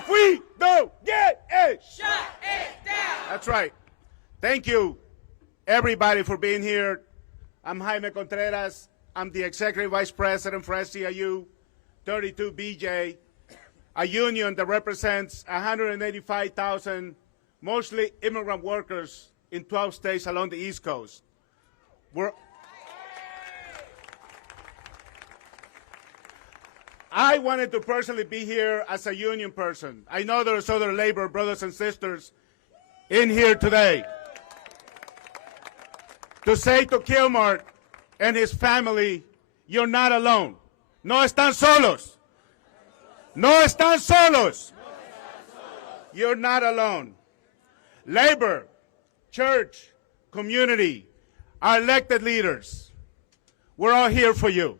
if we don't get it, shut it down. That's right. Thank you, everybody, for being here. I'm Jaime Contreras. I'm the Executive Vice President for SEIU 32BJ, a union that represents 185,000 mostly immigrant workers in 12 states along the East Coast. I wanted to personally be here as a union person. I know there's other labor brothers and sisters in here today. To say to Kilmar and his family, you're not alone. No están solos. No están solos. You're not alone. Labor, church, community, our elected leaders, we're all here for you.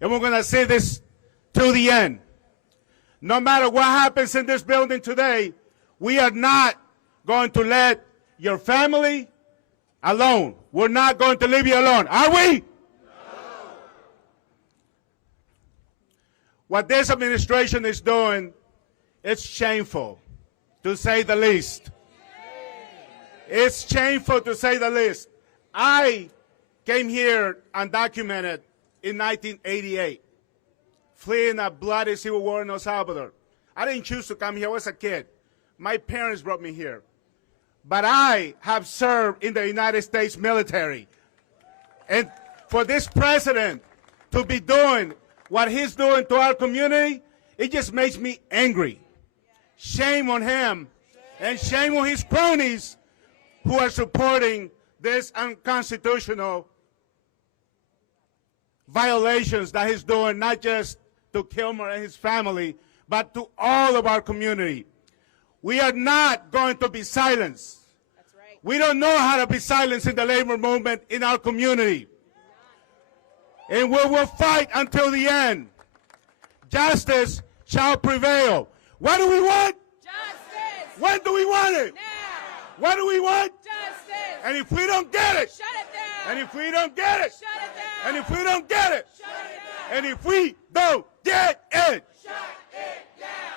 And we're going to say this to the end. No matter what happens in this building today, we are not going to let your family alone. We're not going to leave you alone. Are we? No. What this administration is doing, it's shameful, to say the least. It's shameful, to say the least. I came here undocumented in 1988, fleeing a bloody civil war in El Salvador. I didn't choose to come here. I was a kid. My parents brought me here. But I have served in the United States military. And for this president to be doing what he's doing to our community, it just makes me angry. Shame on him, and shame on his cronies who are supporting this unconstitutional violations that he's doing, not just to Kilmar and his family, but to all of our community. We are not going to be silenced. That's right. We don't know how to be silenced in the labor movement in our community. And we will fight until the end. Justice shall prevail. What do we want? Justice. When do we want it? Now. What do we want? Justice. And if we don't get it, Shut it down. and if we don't get it, Shut it down. and if we don't get it, Shut it down. and if we don't get it, Shut it down.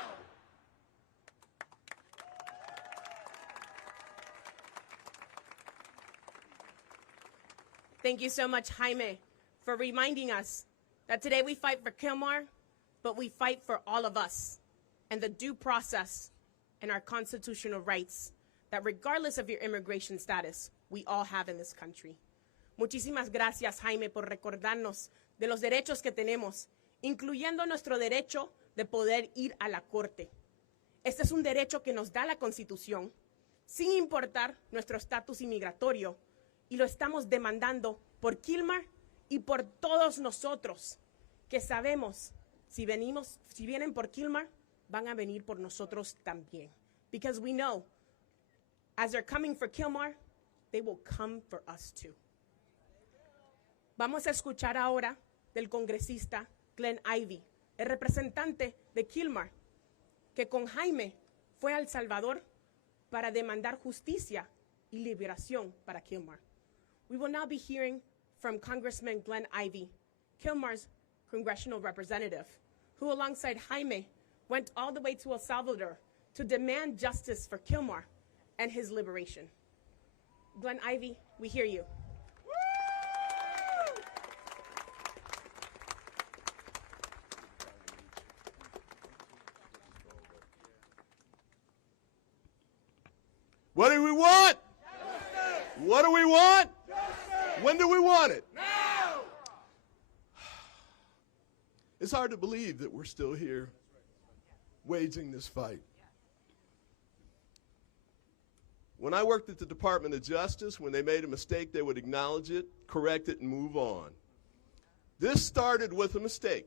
Thank you so much, Jaime, for reminding us that today we fight for Kilmar, but we fight for all of us and the due process and our constitutional rights that regardless of your immigration status, we all have in this country. Muchísimas gracias, Jaime, por recordarnos de los derechos que tenemos, incluyendo nuestro derecho de poder ir a la corte. Este es un derecho que nos da la Constitución, sin importar nuestro estatus inmigratorio, y lo estamos demandando por Kilmar y por todos nosotros, que sabemos, si vienen por Kilmar, van a venir por nosotros también. Because we know, as they're coming for Kilmar, they will come for us too. Vamos a escuchar ahora del congresista Glenn Ivey, el representante de Kilmar, que con Jaime fue a El Salvador para demandar justicia y liberación para Kilmar. We will now be hearing from Congressman Glenn Ivey, Kilmar's congressional representative, who alongside Jaime went all the way to El Salvador to demand justice for Kilmar and his liberation. Glenn Ivey, we hear you. What do we want? Justice. What do we want? Justice. When do we want it? Now. It's hard to believe that we're still here waging this fight. When I worked at the Department of Justice, when they made a mistake, they would acknowledge it, correct it, and move on. This started with a mistake.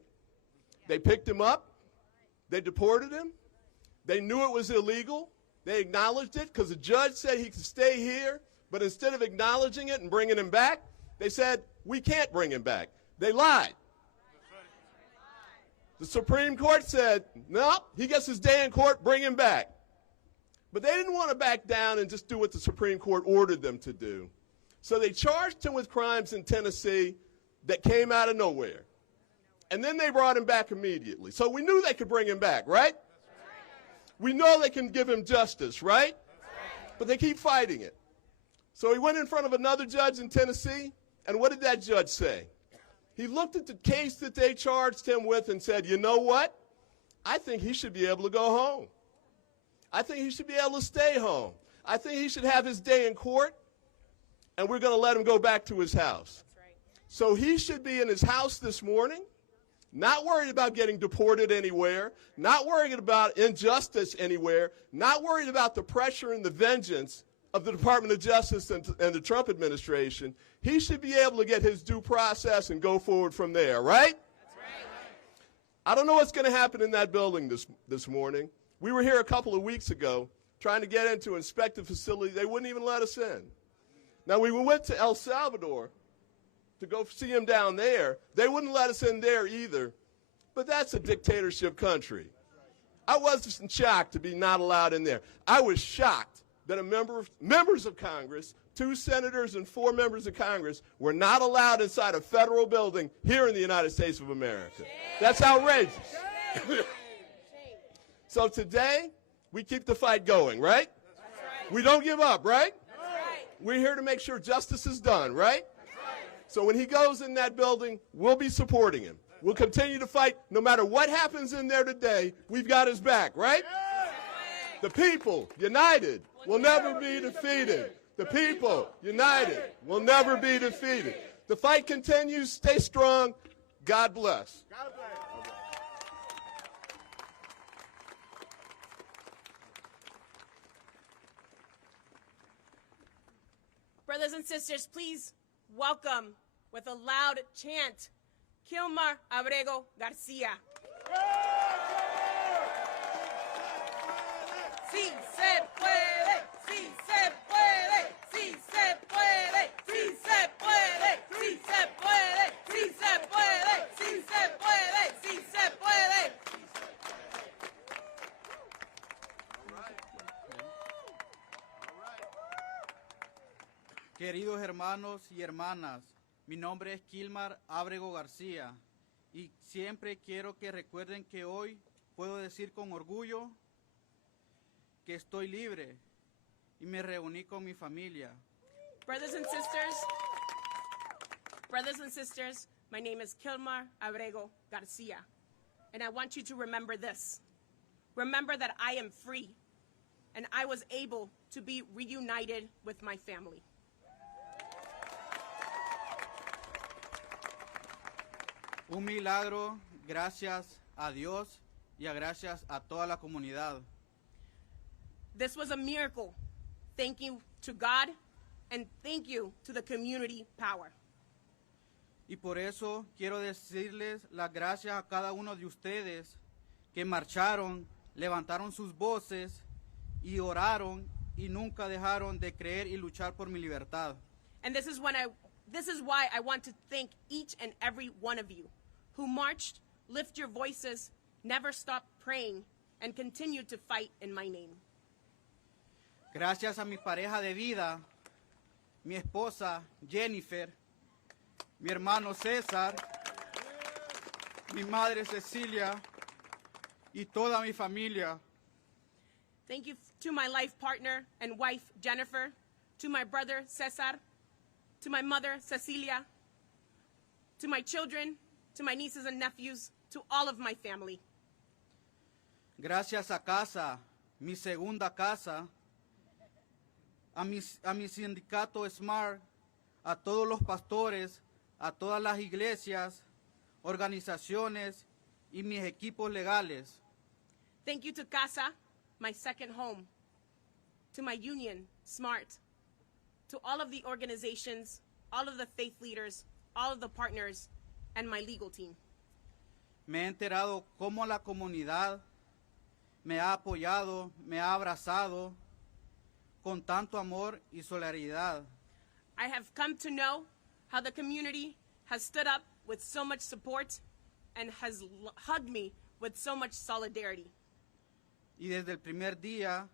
They picked him up. They deported him. They knew it was illegal. They acknowledged it because the judge said he could stay here, but instead of acknowledging it and bringing him back, they said, we can't bring him back. They lied. The Supreme Court said, no, he gets his day in court, bring him back. But they didn't want to back down and just do what the Supreme Court ordered them to do. So they charged him with crimes in Tennessee that came out of nowhere. And then they brought him back immediately. So we knew they could bring him back, right? We know they can give him justice, right? But they keep fighting it. So he went in front of another judge in Tennessee, and what did that judge say? He looked at the case that they charged him with and said, you know what? I think he should be able to go home. I think he should be able to stay home. I think he should have his day in court, and we're going to let him go back to his house. That's right. So he should be in his house this morning, not worried about getting deported anywhere, not worried about injustice anywhere, not worried about the pressure and the vengeance of the Department of Justice and the Trump administration. He should be able to get his due process and go forward from there, right? That's right. I don't know what's going to happen in that building this morning. We were here a couple of weeks ago trying to get in to inspect the facility. They wouldn't even let us in. Now, we went to El Salvador to go see him down there. They wouldn't let us in there either. But that's a dictatorship country. I wasn't shocked to be not allowed in there. I was shocked that members of Congress, 2 senators and 4 members of Congress, were not allowed inside a federal building here in the United States of America. That's outrageous. So today, we keep the fight going, right? We don't give up, right? We're here to make sure justice is done, right? So when he goes in that building, we'll be supporting him. We'll continue to fight. No matter what happens in there today, we've got his back, right? The people, united, will never be defeated. The people, united, will never be defeated. The fight continues. Stay strong. God bless. God bless. Brothers and sisters, please welcome with a loud chant, Kilmar Abrego Garcia. Sí se puede, sí se puede, sí se puede, sí se puede, sí se puede, sí se puede, sí se puede, sí se puede. Queridos hermanos y hermanas, mi nombre es Kilmar Abrego García y siempre quiero que recuerden que hoy puedo decir con orgullo que estoy libre y me reuní con mi familia. Brothers and sisters, my name is Kilmar Abrego Garcia, and I want you to remember this. Remember that I am free, and I was able to be reunited with my family. Un milagro, gracias a Dios y a gracias a toda la comunidad. This was a miracle. Thank you to God, and thank you to the community power. Y por eso quiero decirles las gracias a cada uno de ustedes que marcharon, levantaron sus voces y oraron y nunca dejaron de creer y luchar por mi libertad. And this is why I want to thank each and every one of you who marched, lift your voices, never stopped praying, and continued to fight in my name. Gracias a mi pareja de vida, mi esposa Jennifer, mi hermano César, mi madre Cecilia y toda mi familia. Thank you to my life partner and wife Jennifer, to my brother Cesar, to my mother Cecilia, to my children, to my nieces and nephews, to all of my family. Gracias a casa, mi segunda casa, a mi sindicato SMART, a todos los pastores, a todas las iglesias, organizaciones y mis equipos legales. Thank you to Casa, my second home, to my union, SMART, to all of the organizations, all of the faith leaders, all of the partners, and my legal team. Me he enterado cómo la comunidad me ha apoyado, me ha abrazado con tanto amor y solidaridad. I have come to know how the community has stood up with so much support and has hugged me with so much solidarity. Y desde el primer día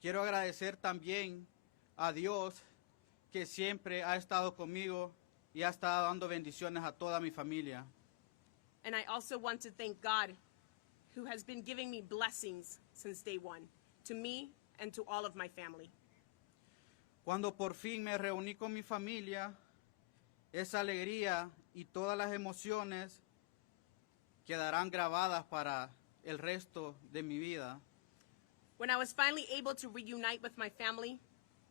quiero agradecer también a Dios que siempre ha estado conmigo y ha estado dando bendiciones a toda mi familia. And I also want to thank God, who has been giving me blessings since day one, to me and to all of my family. Cuando por fin me reuní con mi familia, esa alegría y todas las emociones quedarán grabadas para el resto de mi vida. When I was finally able to reunite with my family,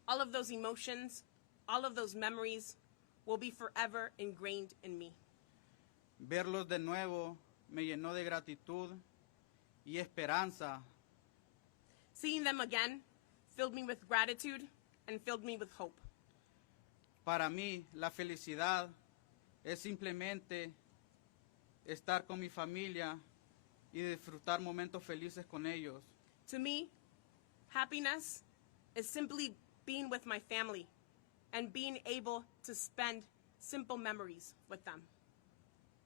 all of those emotions, all of those memories will be forever ingrained in me. Verlos de nuevo me llenó de gratitud y esperanza. Seeing them again filled me with gratitude and filled me with hope. Para mí, la felicidad es simplemente estar con mi familia y disfrutar momentos felices con ellos. To me, happiness is simply being with my family and being able to spend simple memories with them.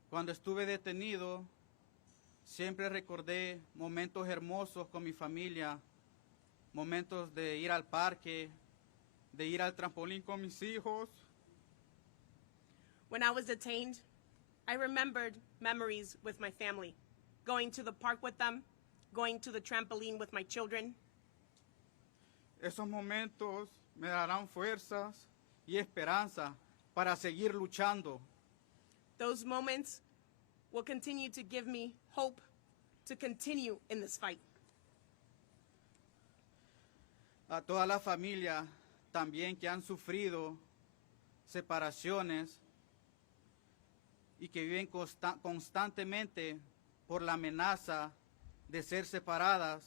Cuando estuve detenido, siempre recordé momentos hermosos con mi familia, momentos de ir al parque, de ir al trampolín con mis hijos. When I was detained, I remembered memories with my family, going to the park with them, going to the trampoline with my children. Esos momentos me darán fuerzas y esperanza para seguir luchando. Those moments will continue to give me hope to continue in this fight. A toda la familia también que han sufrido separaciones y que viven constantemente por la amenaza de ser separadas,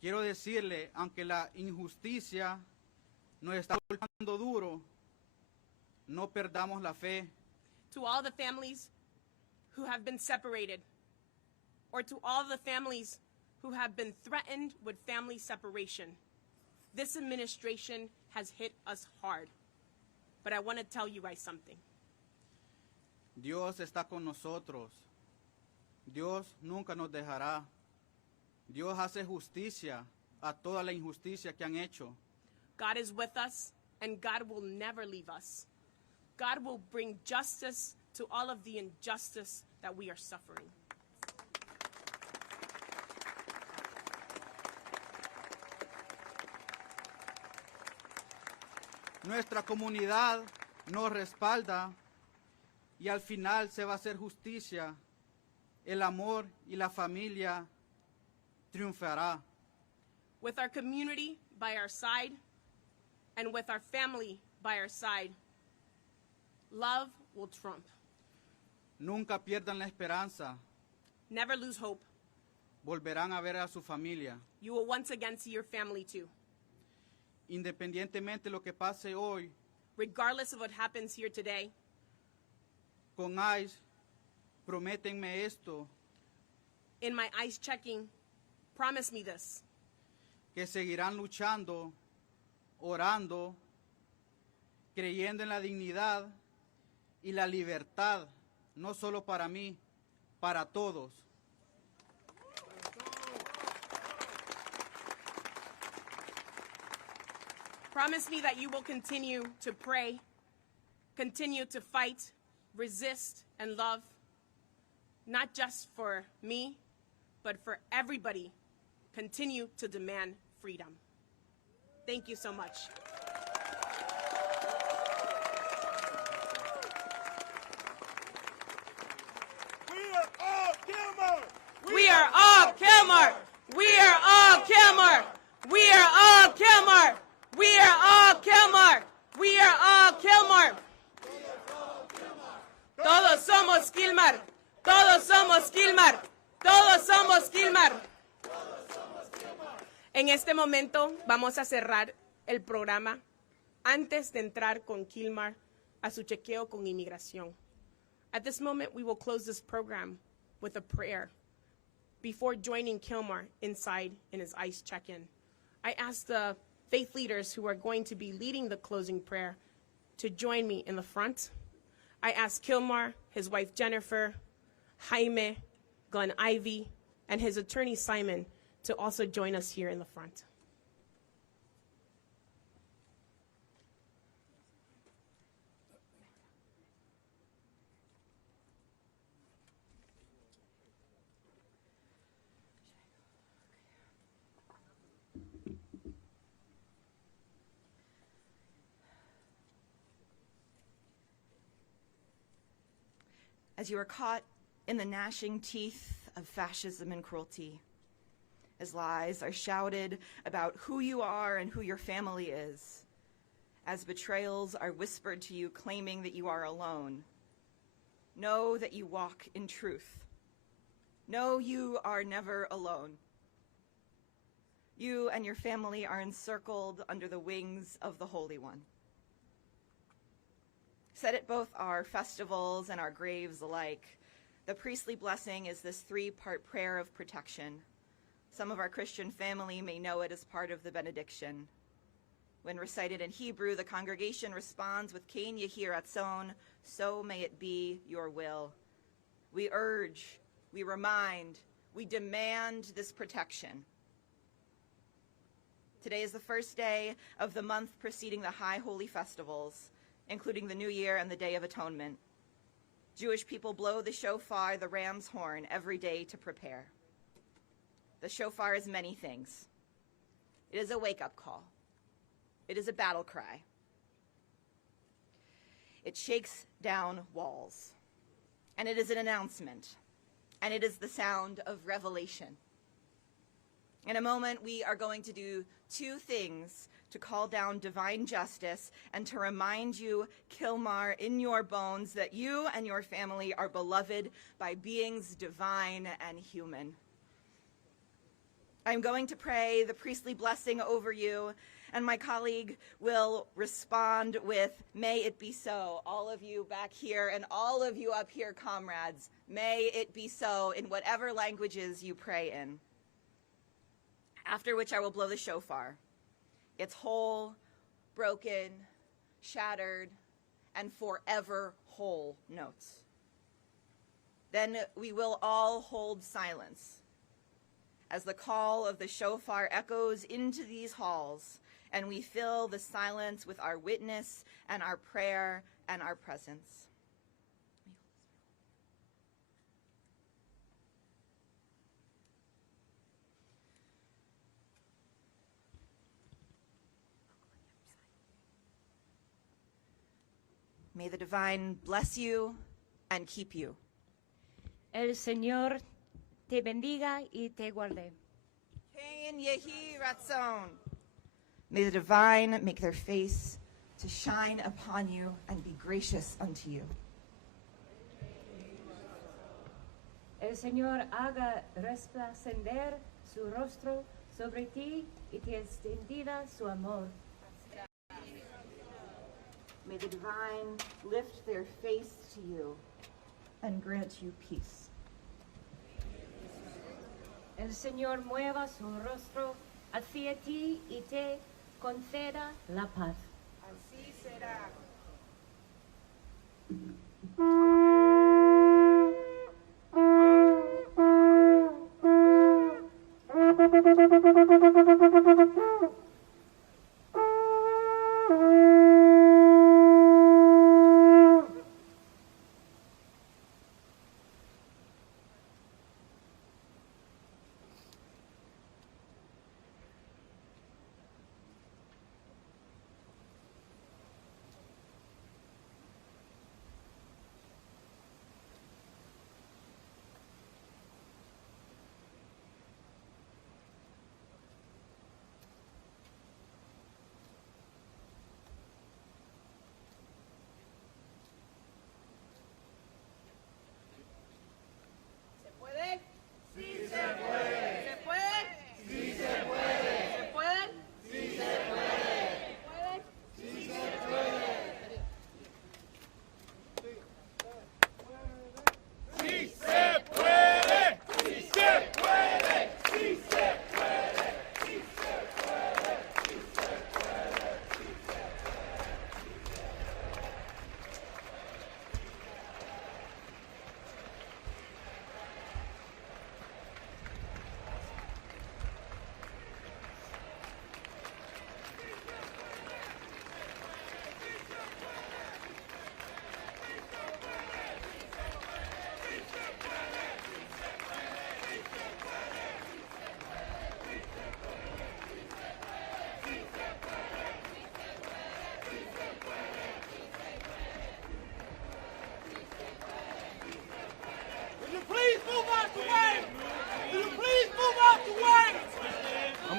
quiero decirle, aunque la injusticia nos está golpeando duro, no perdamos la fe. To all the families who have been separated, or to all the families who have been threatened with family separation, this administration has hit us hard. But I want to tell you guys something. Dios está con nosotros. Dios nunca nos dejará. Dios hace justicia a toda la injusticia que han hecho. God is with us, and God will never leave us. God will bring justice to all of the injustice that we are suffering. Nuestra comunidad nos respalda y al final se va a hacer justicia. El amor y la familia triunfará. With our community by our side, and with our family by our side, love will trump. Nunca pierdan la esperanza. Never lose hope. Volverán a ver a su familia. You will once again see your family too. Independientemente de lo que pase hoy, Regardless of what happens here today, con ICE, prométenme esto, in my ICE checking, promise me this, que seguirán luchando, orando, creyendo en la dignidad y la libertad, no solo para mí, para todos. Promise me that you will continue to pray, continue to fight, resist, and love, not just for me, but for everybody. Continue to demand freedom. Thank you so much. We are all Kilmar! We are all Kilmar! We are all Kilmar! We are all Kilmar! We are all Kilmar! We are all Kilmar! Todos somos Kilmar! Todos somos Kilmar! Todos somos Kilmar! En este momento vamos a cerrar el programa antes de entrar con Kilmar a su chequeo con inmigración. At this moment, we will close this program with a prayer before joining Kilmar inside in his ICE check-in. I ask the faith leaders who are going to be leading the closing prayer to join me in the front. I ask Kilmar, his wife Jennifer, Jaime, Glenn Ivy, and his attorney Simon to also join us here in the front. as you are caught in the gnashing teeth of fascism and cruelty, as lies are shouted about who you are and who your family is, as betrayals are whispered to you claiming that you are alone, know that you walk in truth. Know you are never alone. You and your family are encircled under the wings of the Holy One. Said at both our festivals and our graves alike, the priestly blessing is this three-part prayer of protection. Some of our Christian family may know it as part of the benediction. When recited in Hebrew, the congregation responds with Ken Yehi Ratzon, so may it be your will. We urge, we remind, we demand this protection. Today is the first day of the month preceding the High Holy Festivals, including the New Year and the Day of Atonement. Jewish people blow the shofar, the ram's horn, every day to prepare. The shofar is many things. It is a wake-up call. It is a battle cry. It shakes down walls. And it is an announcement. And it is the sound of revelation. In a moment, we are going to do two things to call down divine justice and to remind you, Kilmar, in your bones, that you and your family are beloved by beings divine and human. I'm going to pray the priestly blessing over you, and my colleague will respond with, may it be so. All of you back here and all of you up here, comrades, may it be so in whatever languages you pray in. After which I will blow the shofar. Its whole, broken, shattered, and forever whole notes. Then we will all hold silence as the call of the shofar echoes into these halls, and we fill the silence with our witness and our prayer and our presence. May the divine bless you and keep you. El Señor te bendiga y te guarde. Ken Yehi Ratzon. May the divine make their face to shine upon you and be gracious unto you. El Señor haga resplandecer su rostro sobre ti y te extienda su amor. May the divine lift their face to you and grant you peace. El Señor mueva su rostro hacia ti y te conceda la paz. Así será.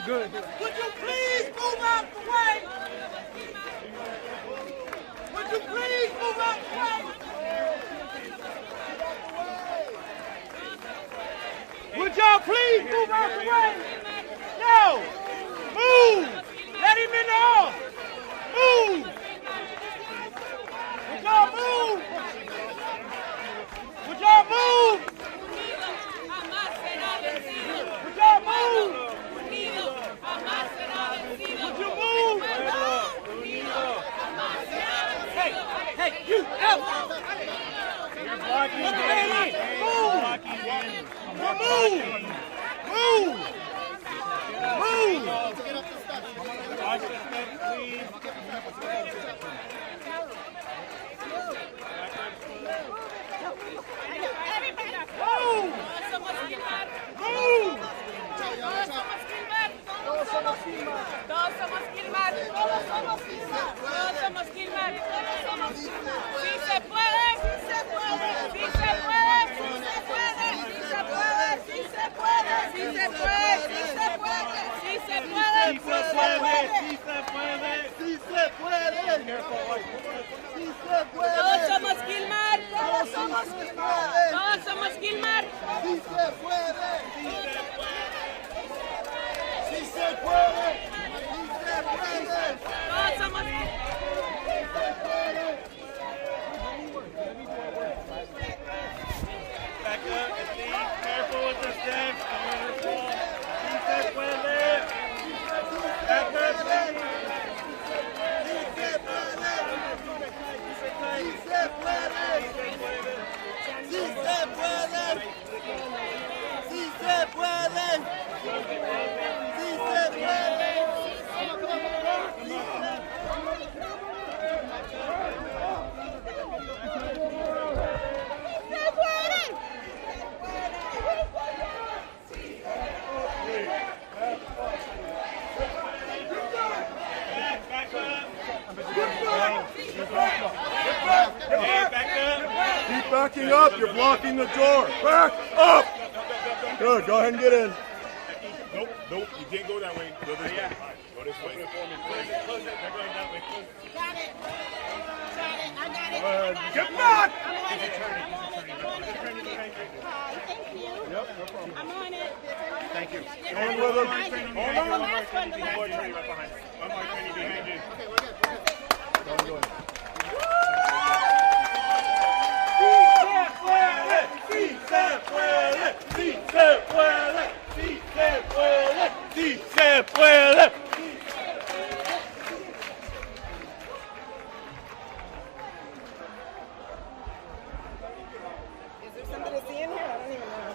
good. Would you please move out the way? Would you please move out the way? Would y'all please move out the way? No! Move! Let him in the hall! Move! Would y'all move? Would y'all move? Would y'all move? Would you move? Hey, you out! You're blocking Move! Move! Move! Move! Watch the step, please. Move! Move! Todos somos Kilmar. Todos somos Kilmar. Todos somos Kilmar. Todos somos Kilmar. Todos somos Kilmar. Sí se puede. Sí se puede. Sí se puede. Sí se puede. Sí se puede. Sí se puede. Sí se puede. Sí se puede. Sí se puede. ¡Sí se puede! ¡Sí se puede! Todos somos Kilmar. ¡Todos somos Kilmar! Todos somos Kilmar. ¡Sí se puede! ¡Sí se puede! ¡Sí se puede! Todos somos Back up and be careful with the steps. Sí se puede. Back up, please. ¡Sí se puede! ¡Sí se puede! ¡Sí se puede! ¡Sí se puede! Keep backing up. You're blocking the door. Back up. Good. Go ahead and get in. Nope, nope, you can't go that way. Go this way. Go this way. Close it. They're going that way. Got it. I got it. Go ahead. Get back! Thank you. Yep, no problem. I'm on it. Thank you. Stand with him. Hold on. One more trainee behind you. One more trainee behind you. Go ahead. Sí se puede. Sí se puede. Sí se puede. Sí se puede. Is there something to see in here? I don't even know.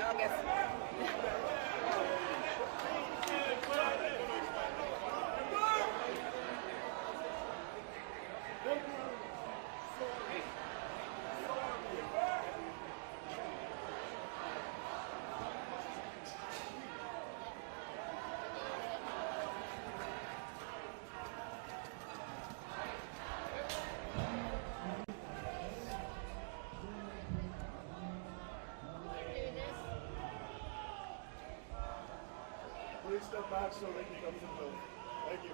I guess. Please step back so they can come to the building. Thank you.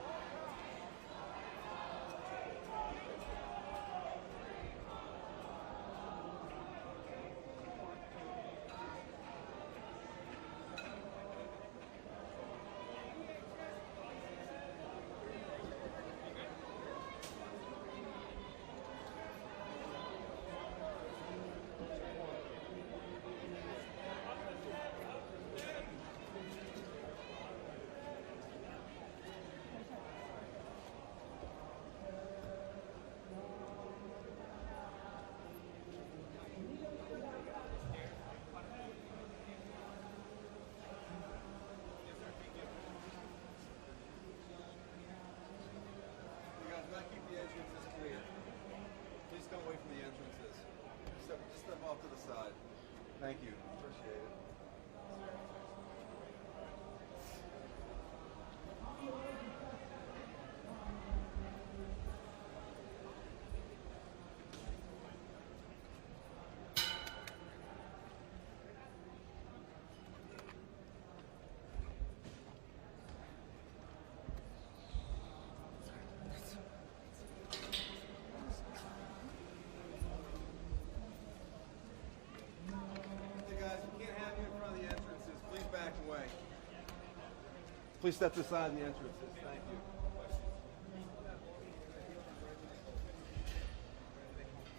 Please step aside in the entrances. Thank you.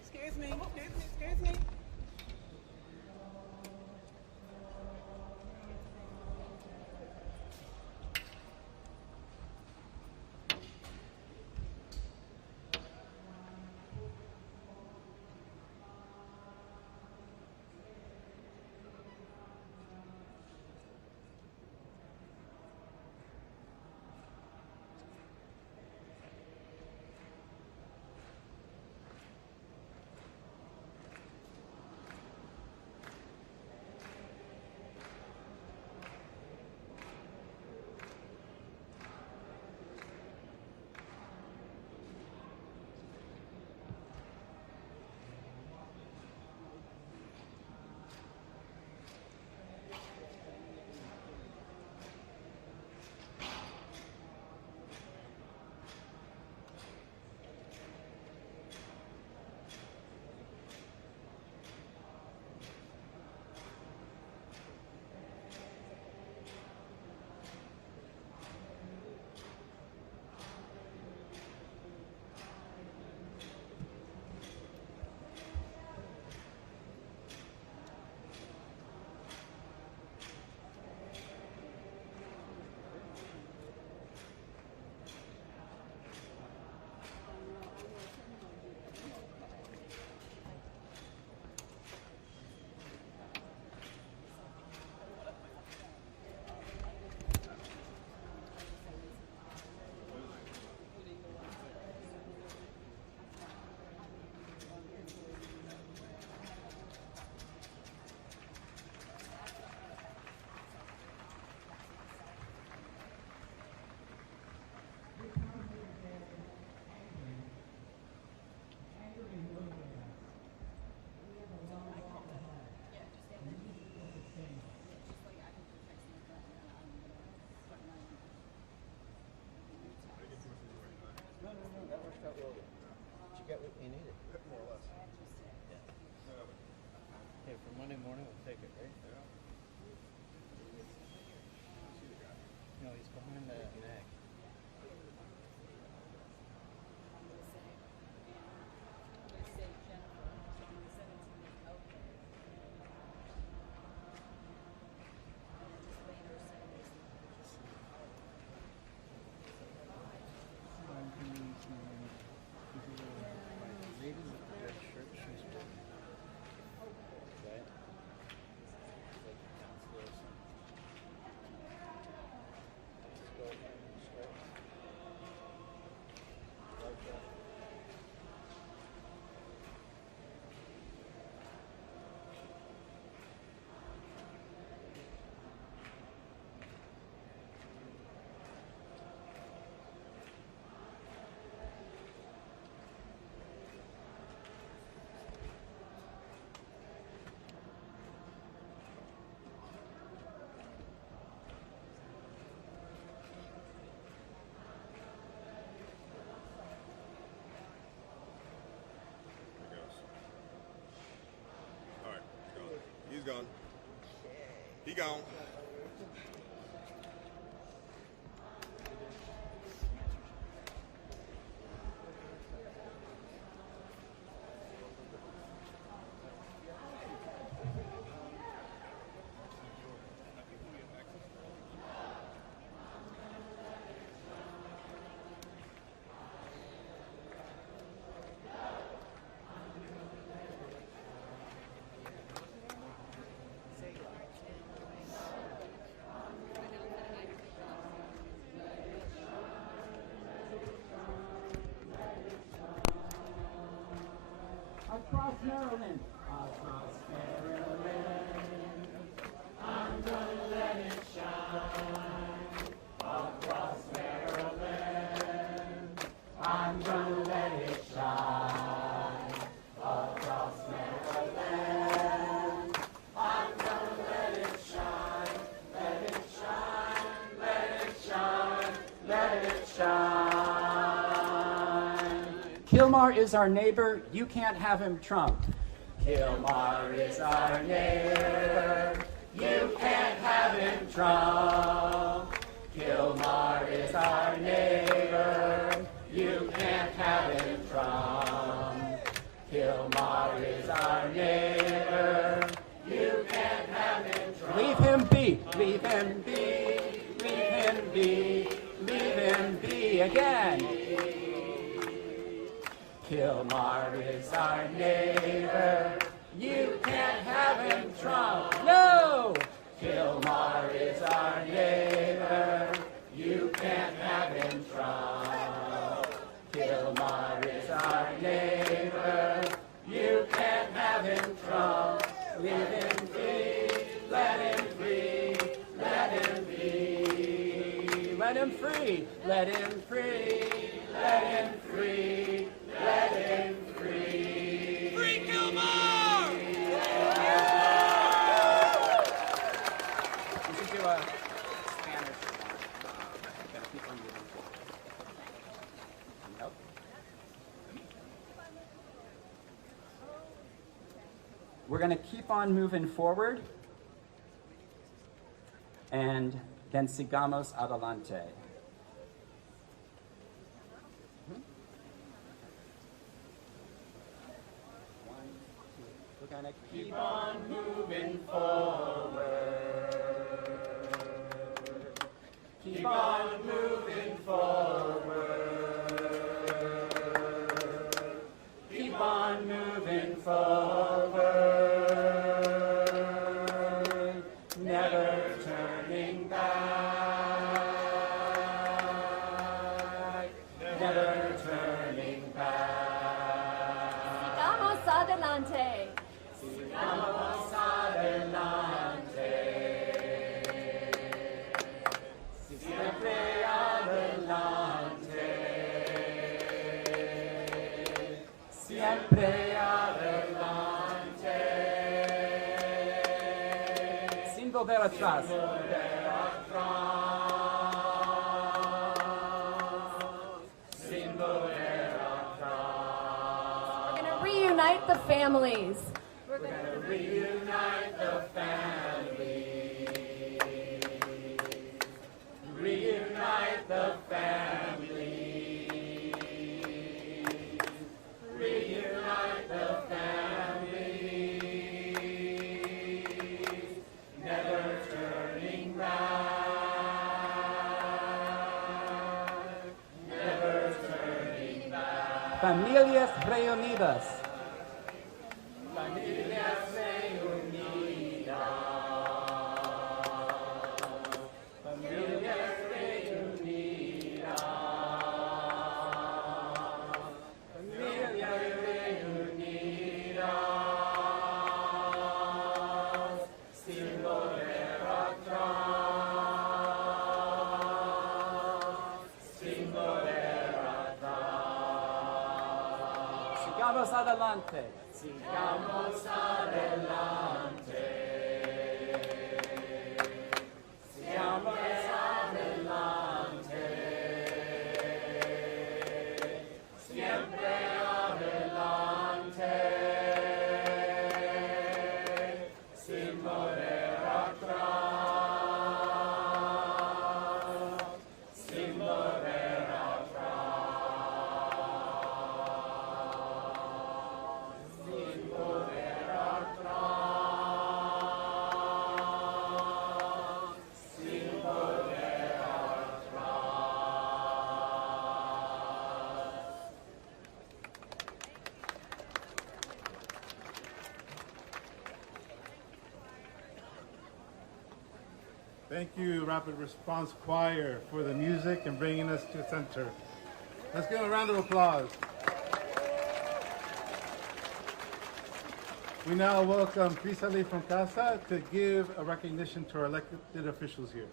Excuse me, excuse me. Okay, for Monday morning, we'll take it, right? No, he's behind the neck. He's gone. He gone. Across Maryland, across Maryland, I'm gonna let it shine. Across Maryland, I'm gonna let it shine. Across Maryland, I'm gonna let it shine. Let it shine, let it shine, let it shine. Kilmar is our neighbor, you can't have him Trump. Kilmar is our neighbor, you can't have him Trump. Kilmar be, leave him be again. Kilmar is our neighbor, you can't have him Trump. No! Kilmar is our neighbor, you can't have him Trump. Kilmar is our neighbor, you can't have him Trump. Leave him free, let him free, let him be. Let him free, let him free, let him free, let him free. Free Kilmar! We should do a Spanish one. Gotta keep on moving forward. Nope. We're going to keep on moving forward, and then sigamos adelante. We're going to keep on moving forward. Keep on moving forward. Keep on moving forward. Never turning back. Never turning back. Sigamos adelante. Sigamos adelante. Siempre adelante. Siempre adelante. Sin volver atrás. Sin volver atrás. Sin volver atrás. We're going to reunite the families. We're going to reunite the family. Reunite the family. Reunite the family. Never turning back. Never turning back. Familias reunidas. Familias reunidas. Familias reunidas. Familias reunidas. Sin volver atrás. Sin volver atrás. Sigamos adelante. Sigamos adelante. Sigamos adelante. Siempre adelante. Sin volver atrás. Sin volver atrás. Sin volver atrás. Sin volver atrás. Thank you, Rapid Response Choir, for the music and bringing us to the center. Let's give a round of applause. We now welcome Crisali from Casa to give a recognition to our elected officials here.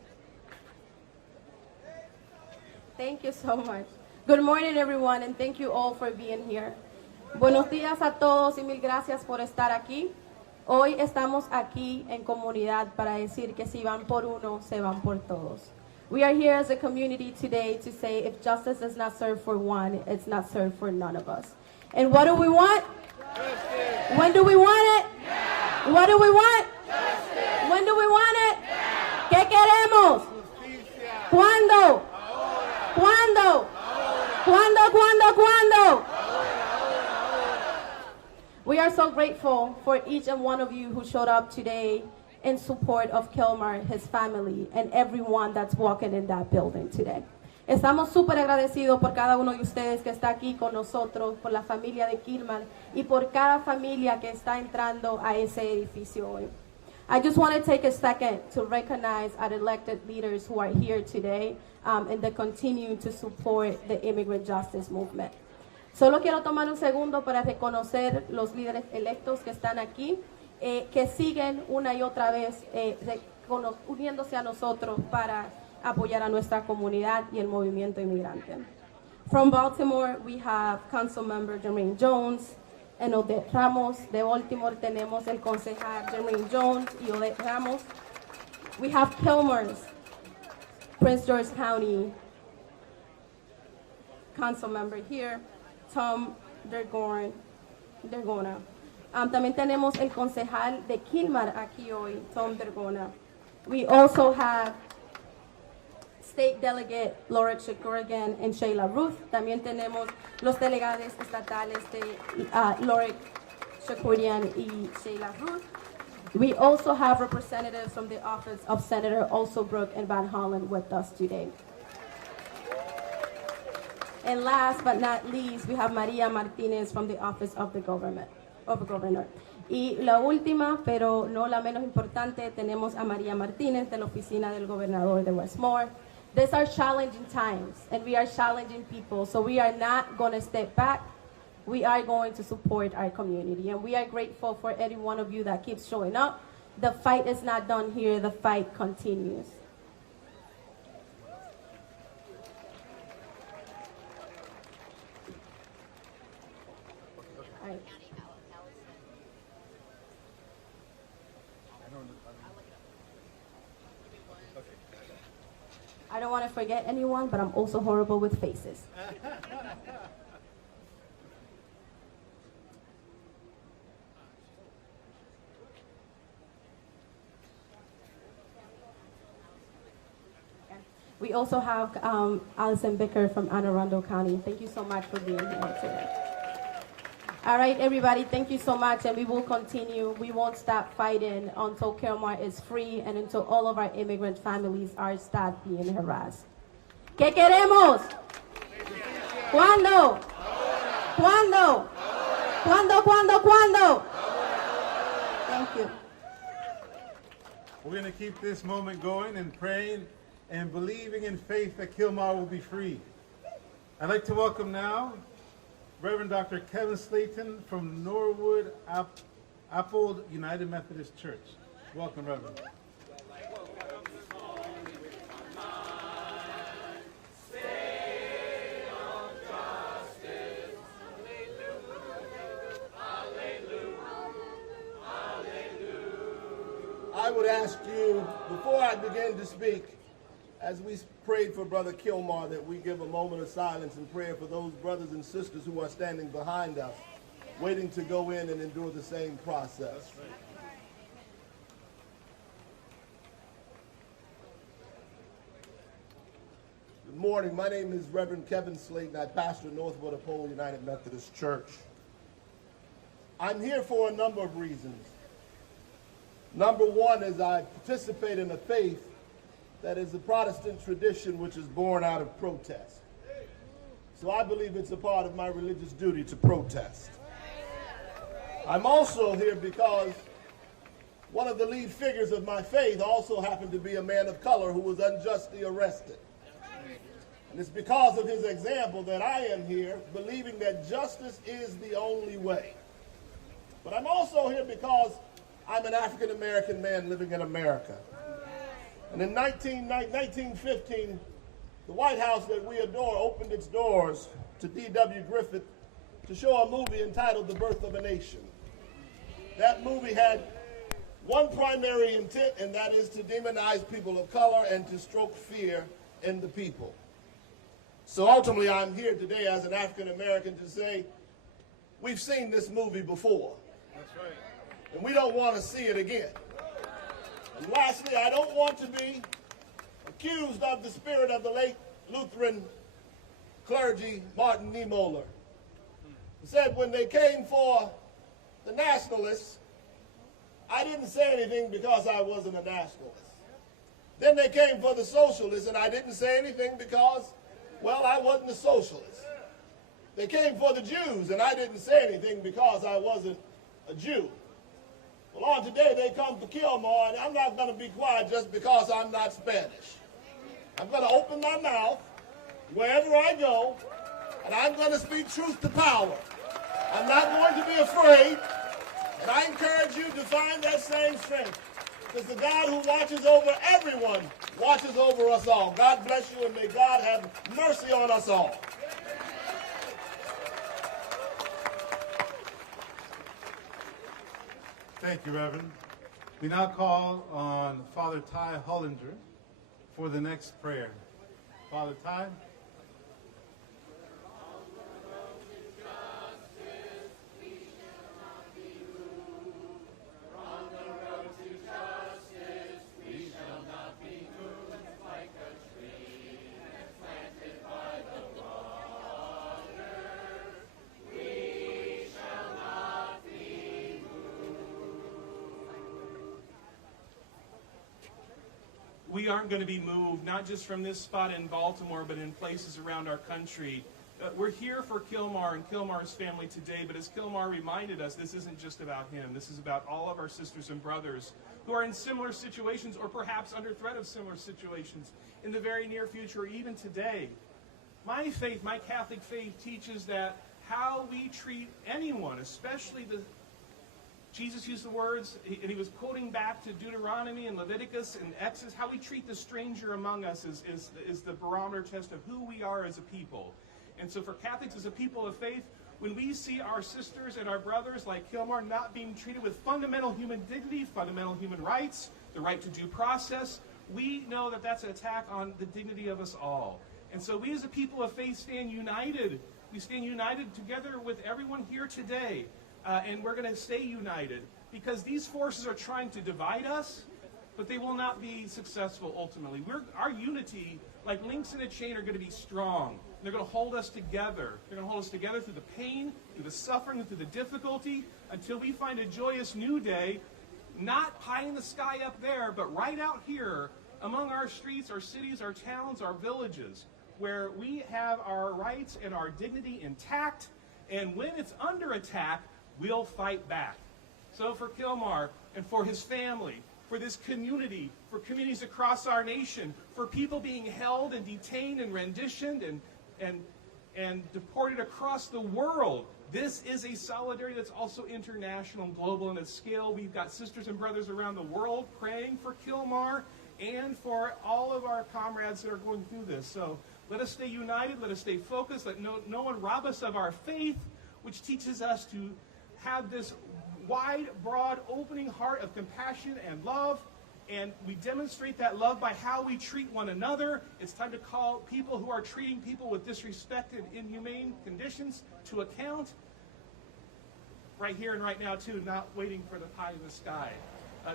Thank you so much. Good morning, everyone, and thank you all for being here. Buenos días a todos y mil gracias por estar aquí. Hoy estamos aquí en comunidad para decir que si van por uno, se van por todos. We are here as a community today to say if justice is not served for one, it's not served for none of us. And what do we want? Justice. When do we want it? Now. What do we want? Justice. When do we want it? Now. ¿Qué queremos? Justicia. ¿Cuándo? Ahora. ¿Cuándo? Ahora. ¿Cuándo, cuándo, cuándo? We are so grateful for each and one of you who showed up today in support of Kilmar, his family, and everyone that's walking in that building today. Estamos súper agradecidos por cada uno de ustedes que está aquí con nosotros, por la familia de Kilmar y por cada familia que está entrando a ese edificio hoy. I just want to take a second to recognize our elected leaders who are here today and that continue to support the immigrant justice movement. Solo quiero tomar un segundo para reconocer los líderes electos que están aquí, que siguen una y otra vez uniéndose a nosotros para apoyar a nuestra comunidad y el movimiento inmigrante. From Baltimore, we have Councilmember Jermaine Jones and Odette Ramos. De Baltimore tenemos el concejal Jermaine Jones y Odette Ramos. We have Kilmar's Prince George County Councilmember here, Tom Dergona. También tenemos el concejal de Kilmar aquí hoy, Tom Dergona. We also have State Delegate Laura Shakurian and Shayla Ruth. También tenemos los delegados estatales de Laura Shakurian y Shayla Ruth. We also have representatives from the office of Senator Ossobrook and Van Hollen with us today. And last but not least, we have Maria Martinez from the office of the governor. Y la última, pero no la menos importante, tenemos a Maria Martinez de la oficina del gobernador de Westmore. These are challenging times, and we are challenging people, so we are not going to step back. We are going to support our community, and we are grateful for every one of you that keeps showing up. The fight is not done here. The fight continues. I don't want to forget anyone, but I'm also horrible with faces. We also have Allison Bicker from Anne Arundel County. Thank you so much for being here today. All right, everybody, thank you so much, and we will continue. We won't stop fighting until Kilmar is free and until all of our immigrant families are stopped being harassed. ¿Qué queremos? ¿Cuándo? ¿Cuándo? ¿Cuándo? Thank you. We're going to keep this moment going and praying and believing in faith that Kilmar will be free. I'd like to welcome now Reverend Dr. Kevin Slayton from Norwood Appold United Methodist Church. Welcome, Reverend. I would ask you, before I begin to speak, as we prayed for Brother Kilmar, that we give a moment of silence and prayer for those brothers and sisters who are standing behind us, waiting to go in and endure the same process. Good morning. My name is Reverend Kevin Slayton. I pastor Northwood Appold United Methodist Church. I'm here for a number of reasons. Number one is I participate in a faith that is a Protestant tradition which is born out of protest. So I believe it's a part of my religious duty to protest. I'm also here because one of the lead figures of my faith also happened to be a man of color who was unjustly arrested. And it's because of his example that I am here, believing that justice is the only way. But I'm also here because I'm an African American man living in America. And in 1915, the White House that we adore opened its doors to D.W. Griffith to show a movie entitled The Birth of a Nation. That movie had one primary intent, and that is to demonize people of color and to stroke fear in the people. So ultimately, I'm here today as an African American to say, we've seen this movie before. That's right. And we don't want to see it again. And lastly, I don't want to be accused of the spirit of the late Lutheran clergy, Martin Niemöller, who said when they came for the nationalists, I didn't say anything because I wasn't a nationalist. Then they came for the socialists, and I didn't say anything because, well, I wasn't a socialist. They came for the Jews, and I didn't say anything because I wasn't a Jew. Well, on today, they come for Kilmar, and I'm not going to be quiet just because I'm not Spanish. I'm going to open my mouth wherever I go, and I'm going to speak truth to power. I'm not going to be afraid, and I encourage you to find that same strength, because the God who watches over everyone watches over us all. God bless you, and may God have mercy on us all. Thank you, Reverend. We now call on Father Ty Hollinger for the next prayer. Father Ty. We aren't going to be moved, not just from this spot in Baltimore, but in places around our country. We're here for Kilmar and Kilmar's family today, but as Kilmar reminded us, this isn't just about him. This is about all of our sisters and brothers who are in similar situations, or perhaps under threat of similar situations in the very near future, or even today. My faith, my Catholic faith, teaches that how we treat anyone, especially Jesus used the words, and he was quoting back to Deuteronomy and Leviticus and Exodus. How we treat the stranger among us is the barometer test of who we are as a people. And so for Catholics, as a people of faith, when we see our sisters and our brothers like Kilmar not being treated with fundamental human dignity, fundamental human rights, the right to due process, we know that that's an attack on the dignity of us all. And so we as a people of faith stand united. We stand united together with everyone here today. And we're going to stay united, because these forces are trying to divide us, but they will not be successful ultimately. Our unity, like links in a chain, are going to be strong. They're going to hold us together. They're going to hold us together through the pain, through the suffering, through the difficulty, until we find a joyous new day, not pie in the sky up there, but right out here among our streets, our cities, our towns, our villages, where we have our rights and our dignity intact, and when it's under attack, we'll fight back. So for Kilmar and for his family, for this community, for communities across our nation, for people being held and detained and renditioned and deported across the world, this is a solidarity that's also international and global in its scale. We've got sisters and brothers around the world praying for Kilmar and for all of our comrades that are going through this. So let us stay united, let us stay focused, let no one rob us of our faith, which teaches us to have this wide, broad, opening heart of compassion and love, and we demonstrate that love by how we treat one another. It's time to call people who are treating people with disrespect and inhumane conditions to account, right here and right now too, not waiting for the pie in the sky.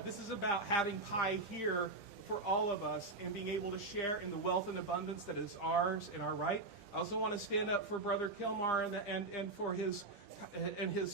This is about having pie here for all of us and being able to share in the wealth and abundance that is ours and our right. I also want to stand up for Brother Kilmar and for his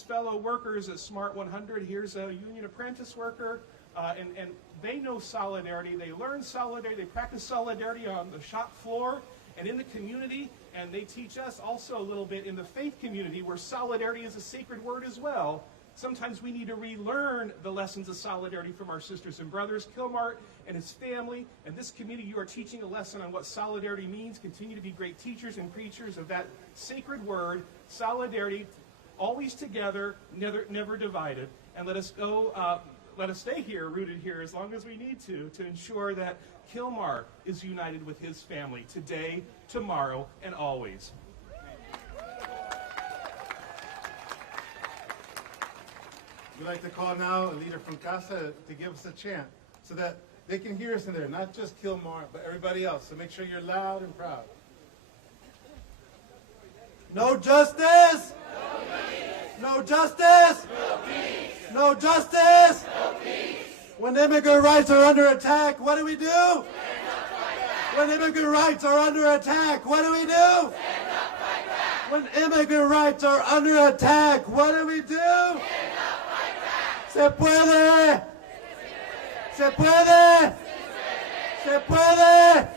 fellow workers at Smart 100. Here's a union apprentice worker, and they know solidarity. They learn solidarity. They practice solidarity on the shop floor and in the community, and they teach us also a little bit in the faith community, where solidarity is a sacred word as well. Sometimes we need to relearn the lessons of solidarity from our sisters and brothers. Kilmar and his family and this community, you are teaching a lesson on what solidarity means. Continue to be great teachers and preachers of that sacred word, solidarity, always together, never divided. And let us stay here, rooted here, as long as we need to ensure that Kilmar is united with his family today, tomorrow, and always. We'd like to call now a leader from Casa to give us a chant so that they can hear us in there, not just Kilmar, but everybody else. So make sure you're loud and proud. No justice! No justice! No peace! No justice! No peace! When immigrant rights are under attack, what do we do? When immigrant rights are under attack, what do we do? When immigrant rights are under attack, what do we do? Se puede! Se puede. Se puede.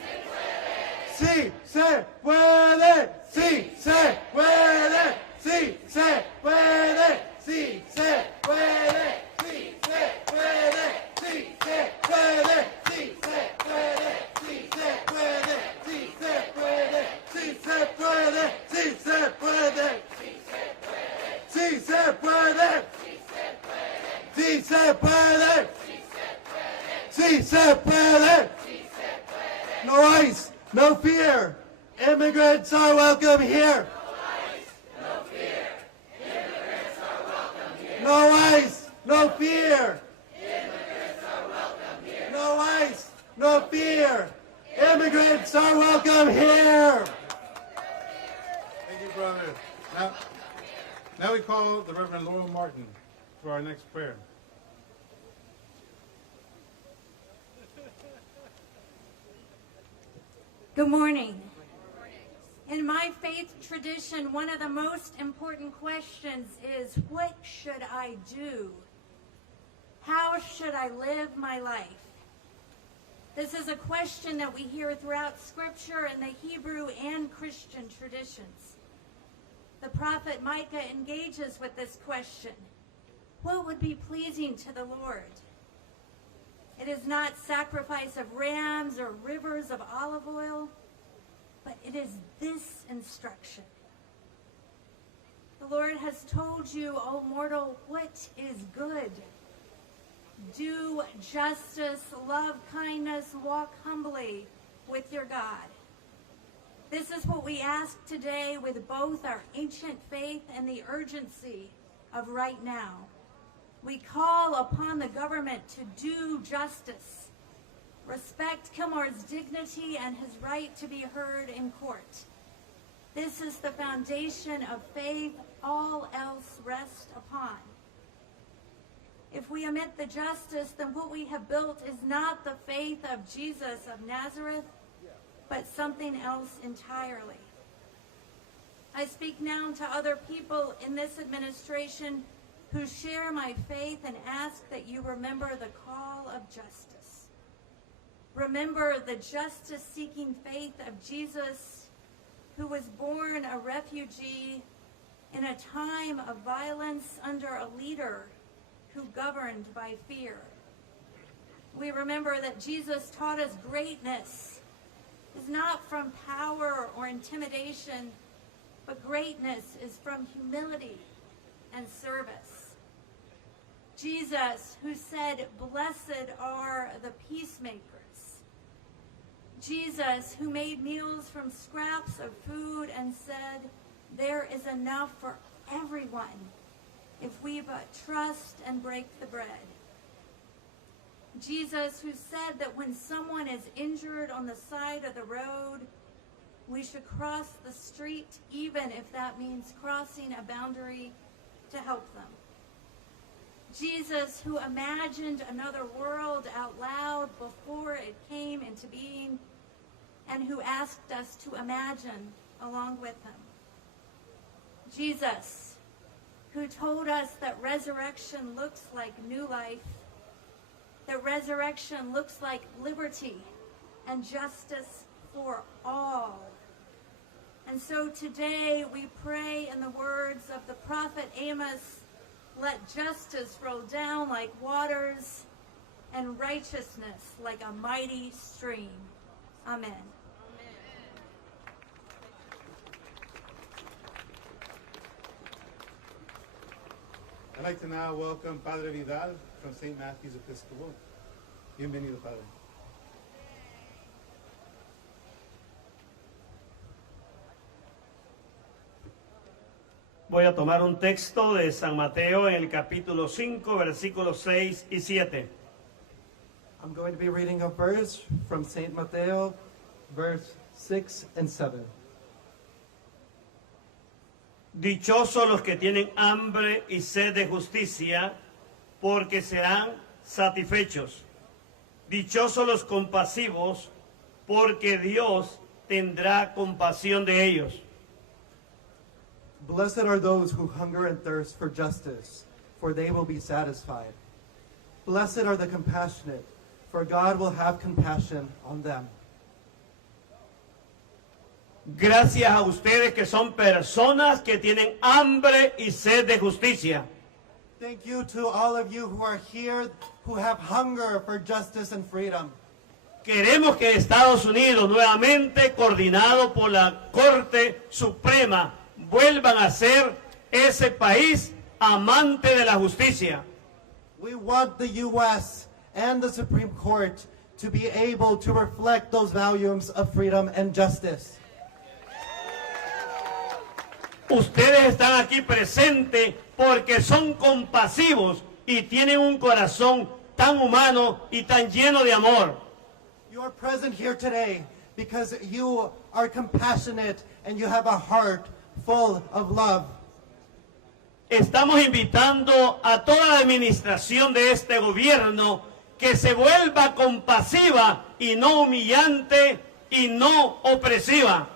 Sí se puede. Sí se puede. Sí se puede. Sí se puede. Sí se puede. Sí se puede. Sí se puede. Sí se puede. Sí se puede. Sí se puede. Sí se puede. Sí se puede. Sí se puede. Sí se puede. No ice, no fear. Immigrants are welcome here. No ice, no fear. No ice, no fear. Immigrants are welcome here. Thank you, brother. Now we call the Reverend Laurel Martin for our next prayer. Good morning. In my faith tradition, one of the most important questions is, what should I do? How should I live my life? This is a question that we hear throughout Scripture in the Hebrew and Christian traditions. The prophet Micah engages with this question. What would be pleasing to the Lord? It is not sacrifice of rams or rivers of olive oil, but it is this instruction. The Lord has told you, O mortal, what is good. Do justice, love kindness, walk humbly with your God. This is what we ask today with both our ancient faith and the urgency of right now. We call upon the government to do justice, respect Kilmar's dignity and his right to be heard in court. This is the foundation of faith all else rests upon. If we omit the justice, then what we have built is not the faith of Jesus of Nazareth, but something else entirely. I speak now to other people in this administration who share my faith and ask that you remember the call of justice. Remember the justice-seeking faith of Jesus, who was born a refugee in a time of violence under a leader who governed by fear. We remember that Jesus taught us greatness is not from power or intimidation, but greatness is from humility and service. Jesus, who said, "Blessed are the peacemakers." Jesus, who made meals from scraps of food and said, "There is enough for everyone if we but trust and break the bread." Jesus, who said that when someone is injured on the side of the road, we should cross the street, even if that means crossing a boundary to help them. Jesus, who imagined another world out loud before it came into being, and who asked us to imagine along with him. Jesus, who told us that resurrection looks like new life, that resurrection looks like liberty and justice for all. And so today we pray in the words of the prophet Amos, "Let justice roll down like waters and righteousness like a mighty stream." Amen. I'd like to now welcome Padre Vidal from St. Matthew's Episcopal. Bienvenido, Padre. Voy a tomar un texto de San Mateo en el capítulo 5, versículos 6 y 7. I'm going to be reading a verse from St. Mateo, verse 6 and 7. Dichosos los que tienen hambre y sed de justicia, porque serán satisfechos. Dichosos los compasivos, porque Dios tendrá compasión de ellos. Blessed are those who hunger and thirst for justice, for they will be satisfied. Blessed are the compassionate, for God will have compassion on them. Gracias a ustedes que son personas que tienen hambre y sed de justicia. Thank you to all of you who are here, who have hunger for justice and freedom. Queremos que Estados Unidos, nuevamente coordinado por la Corte Suprema, vuelvan a ser ese país amante de la justicia. We want the U.S. and the Supreme Court to be able to reflect those values of freedom and justice. Ustedes están aquí presentes porque son compasivos y tienen un corazón tan humano y tan lleno de amor. You are present here today because you are compassionate and you have a heart full of love. Estamos invitando a toda la administración de este gobierno que se vuelva compasiva y no humillante y no opresiva.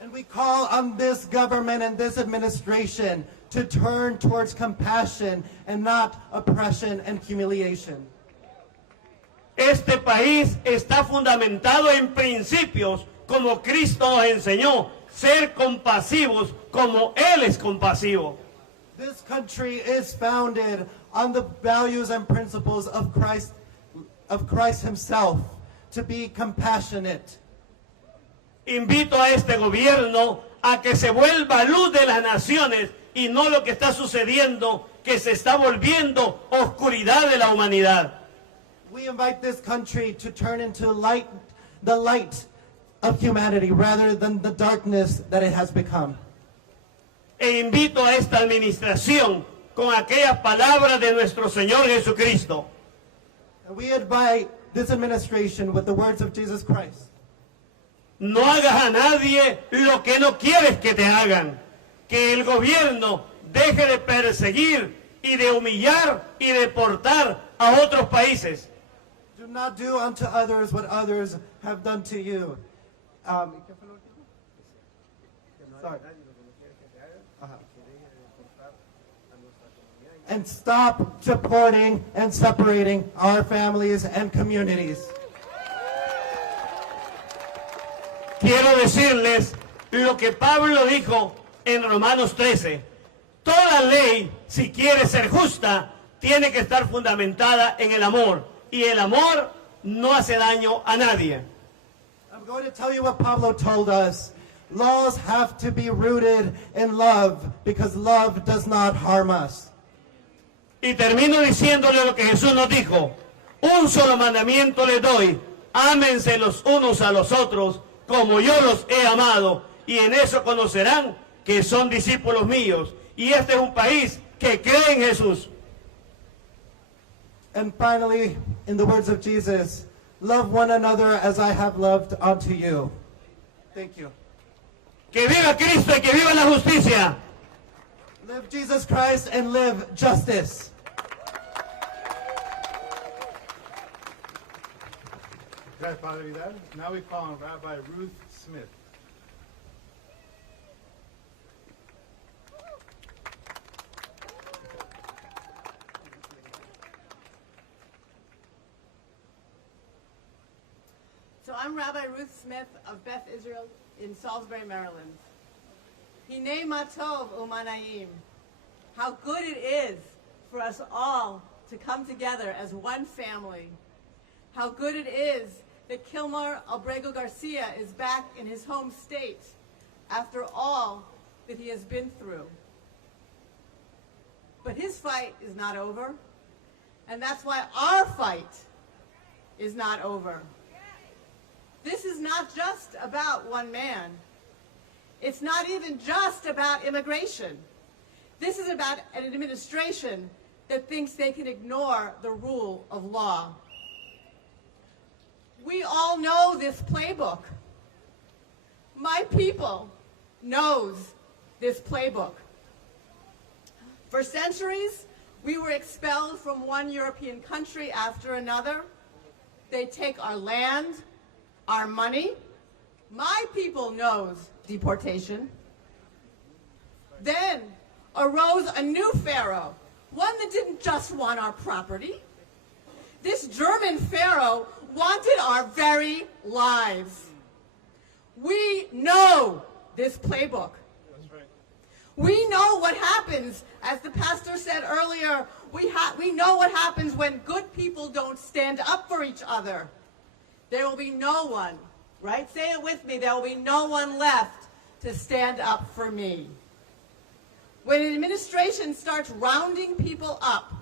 And we call on this government and this administration to turn towards compassion and not oppression and humiliation. Este país está fundamentado en principios como Cristo nos enseñó, ser compasivos como Él es compasivo. This country is founded on the values and principles of Christ himself, to be compassionate. Invito a este gobierno a que se vuelva luz de las naciones y no lo que está sucediendo, que se está volviendo oscuridad de la humanidad. We invite this country to turn into light, the light of humanity, rather than the darkness that it has become. E invito a esta administración con aquellas palabras de nuestro Señor Jesucristo. And we invite this administration with the words of Jesus Christ. No hagas a nadie lo que no quieres que te hagan. Que el gobierno deje de perseguir y de humillar y deportar a otros países. Do not do unto others what others have done to you. Sorry. And stop deporting and separating our families and communities. Quiero decirles lo que Pablo dijo en Romanos 13. Toda ley, si quiere ser justa, tiene que estar fundamentada en el amor. Y el amor no hace daño a nadie. I'm going to tell you what Pablo told us. Laws have to be rooted in love because love does not harm us. Y termino diciéndole lo que Jesús nos dijo. Un solo mandamiento les doy. Ámense los unos a los otros como yo los he amado. Y en eso conocerán que son discípulos míos. Y este es un país que cree en Jesús. And finally, in the words of Jesus, love one another as I have loved unto you. Thank you. Que viva Cristo y que viva la justicia. Live Jesus Christ and live justice. Gracias, Padre Vidal. Now we call on Rabbi Ruth Smith. So I'm Rabbi Ruth Smith of Beth Israel in Salisbury, Maryland. Hine matov umanayim. How good it is for us all to come together as one family. How good it is that Kilmar Abrego Garcia is back in his home state after all that he has been through. But his fight is not over, and that's why our fight is not over. This is not just about one man. It's not even just about immigration. This is about an administration that thinks they can ignore the rule of law. We all know this playbook. My people knows this playbook. For centuries, we were expelled from one European country after another. They take our land, our money. My people knows deportation. Then arose a new pharaoh, one that didn't just want our property. This German pharaoh wanted our very lives. We know this playbook. We know what happens, as the pastor said earlier, we know what happens when good people don't stand up for each other. There will be no one, right? Say it with me, there will be no one left to stand up for me. When an administration starts rounding people up,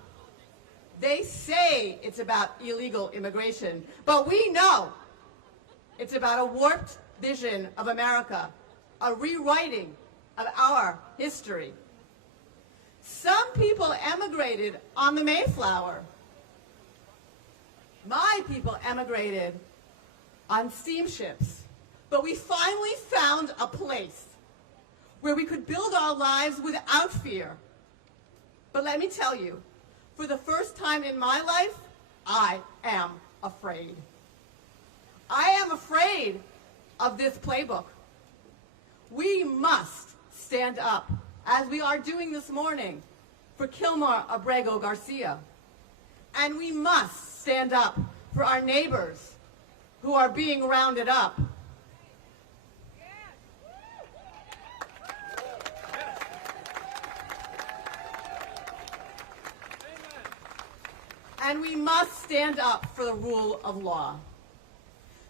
they say it's about illegal immigration, but we know it's about a warped vision of America, a rewriting of our history. Some people emigrated on the Mayflower. My people emigrated on steamships. But we finally found a place where we could build our lives without fear. But let me tell you, for the first time in my life, I am afraid. I am afraid of this playbook. We must stand up, as we are doing this morning, for Kilmar Abrego Garcia. And we must stand up for our neighbors who are being rounded up. And we must stand up for the rule of law.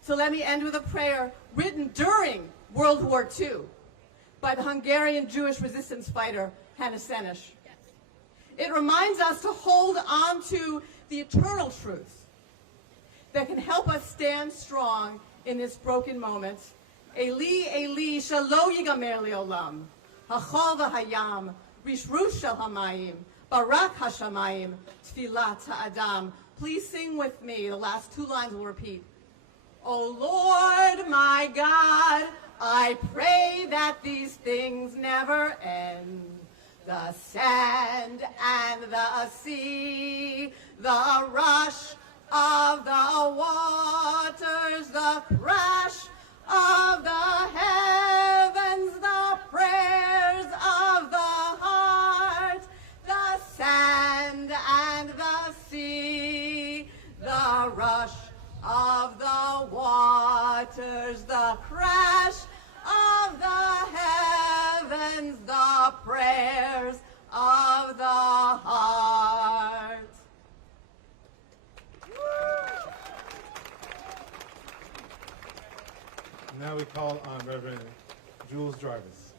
So let me end with a prayer written during World War II by the Hungarian Jewish resistance fighter Hannah Senesh. It reminds us to hold on to the eternal truth that can help us stand strong in this broken moment. Eli, Eli, shelo yigamer leolam, hachol v'hayam, rishrush shel hamayim, barak hashamayim, tfilat ha'adam. Please sing with me. The last two lines will repeat. O Lord, my God, I pray that these things never end. The sand and the sea, the rush of the waters, the crash of the heavens, the prayers of the heart, the sand and the sea, the rush of the waters, the crash of the heavens, the prayers of the heart. Now we call on Reverend Jules Jarvis.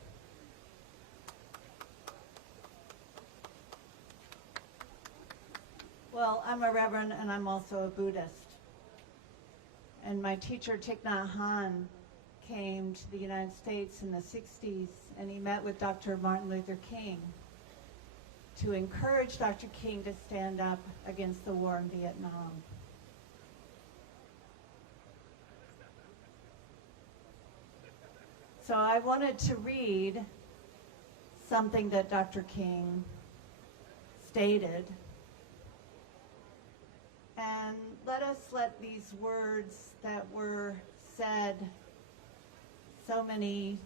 Well, I'm a Reverend and I'm also a Buddhist. And my teacher, Thich Nhat Hanh, came to the United States in the 60s and he met with Dr. Martin Luther King to encourage Dr. King to stand up against the war in Vietnam. So I wanted to read something that Dr. King stated. And let these words that were said so many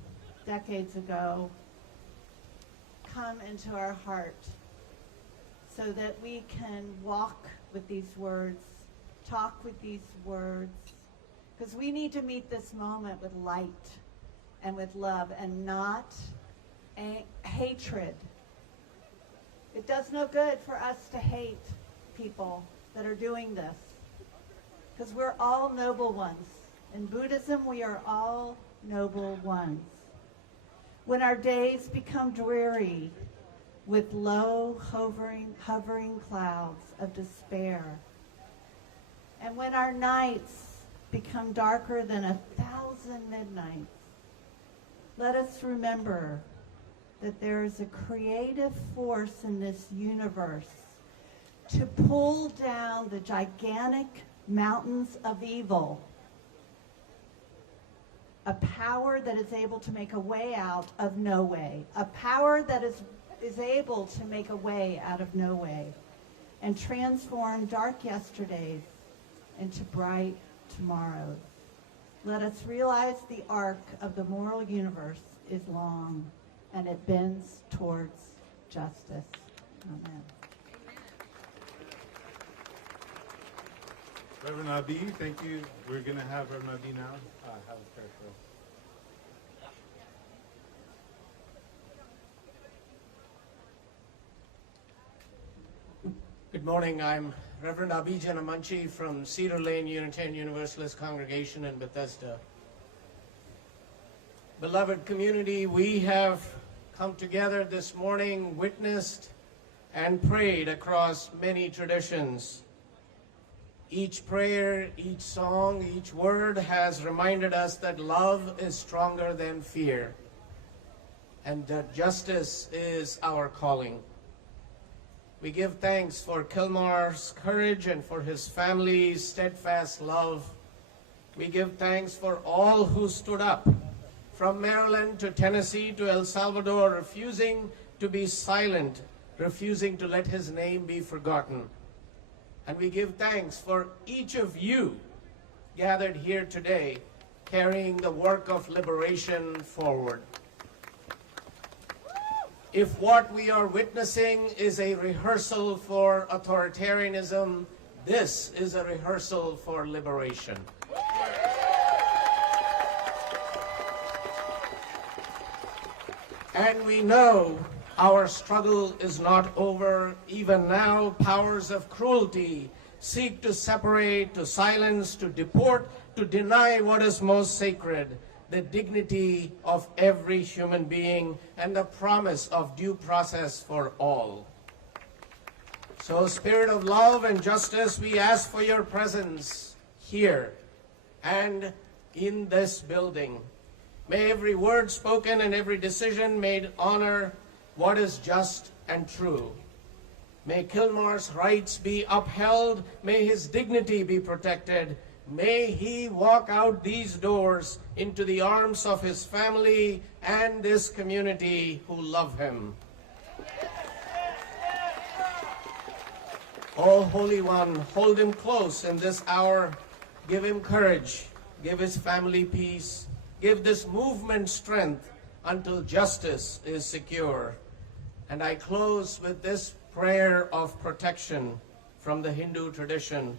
decades ago come into our heart so that we can walk with these words, talk with these words, because we need to meet this moment with light and with love and not hatred. It does no good for us to hate people that are doing this, because we're all noble ones. In Buddhism, we are all noble ones. When our days become dreary with low hovering clouds of despair, and when our nights become darker than 1,000 midnights, let us remember that there is a creative force in this universe to pull down the gigantic mountains of evil, a power that is able to make a way out of no way, a power that is able to make a way out of no way and transform dark yesterdays into bright tomorrows. Let us realize the arc of the moral universe is long and it bends towards justice. Amen. Reverend Abi, thank you. We're going to have Reverend Abi now have a prayer for us. Good morning. I'm Reverend Abi Janamanchi from Cedar Lane Unitarian Universalist Congregation in Bethesda. Beloved community, we have come together this morning, witnessed and prayed across many traditions. Each prayer, each song, each word has reminded us that love is stronger than fear and that justice is our calling. We give thanks for Kilmar's courage and for his family's steadfast love. We give thanks for all who stood up, from Maryland to Tennessee to El Salvador, refusing to be silent, refusing to let his name be forgotten. And we give thanks for each of you gathered here today, carrying the work of liberation forward. If what we are witnessing is a rehearsal for authoritarianism, this is a rehearsal for liberation. And we know our struggle is not over. Even now, powers of cruelty seek to separate, to silence, to deport, to deny what is most sacred, the dignity of every human being and the promise of due process for all. So, Spirit of love and justice, we ask for your presence here and in this building. May every word spoken and every decision made honor what is just and true. May Kilmar's rights be upheld. May his dignity be protected. May he walk out these doors into the arms of his family and this community who love him. O Holy One, hold him close in this hour. Give him courage. Give his family peace. Give this movement strength until justice is secure. And I close with this prayer of protection from the Hindu tradition.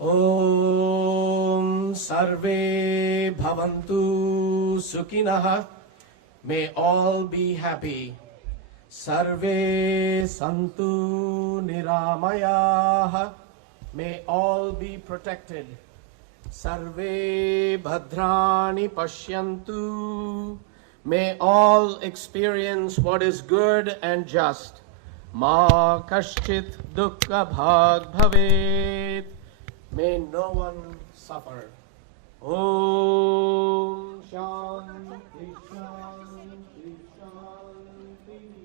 Om Sarve Bhavantu Sukhinaha. May all be happy. Sarve Santu Niramayaha. May all be protected. Sarve Bhadrani Pashyantu. May all experience what is good and just. Ma Kashchit Dukkha Bhag Bhavet. May no one suffer. Om Shanti Shanti Shanti.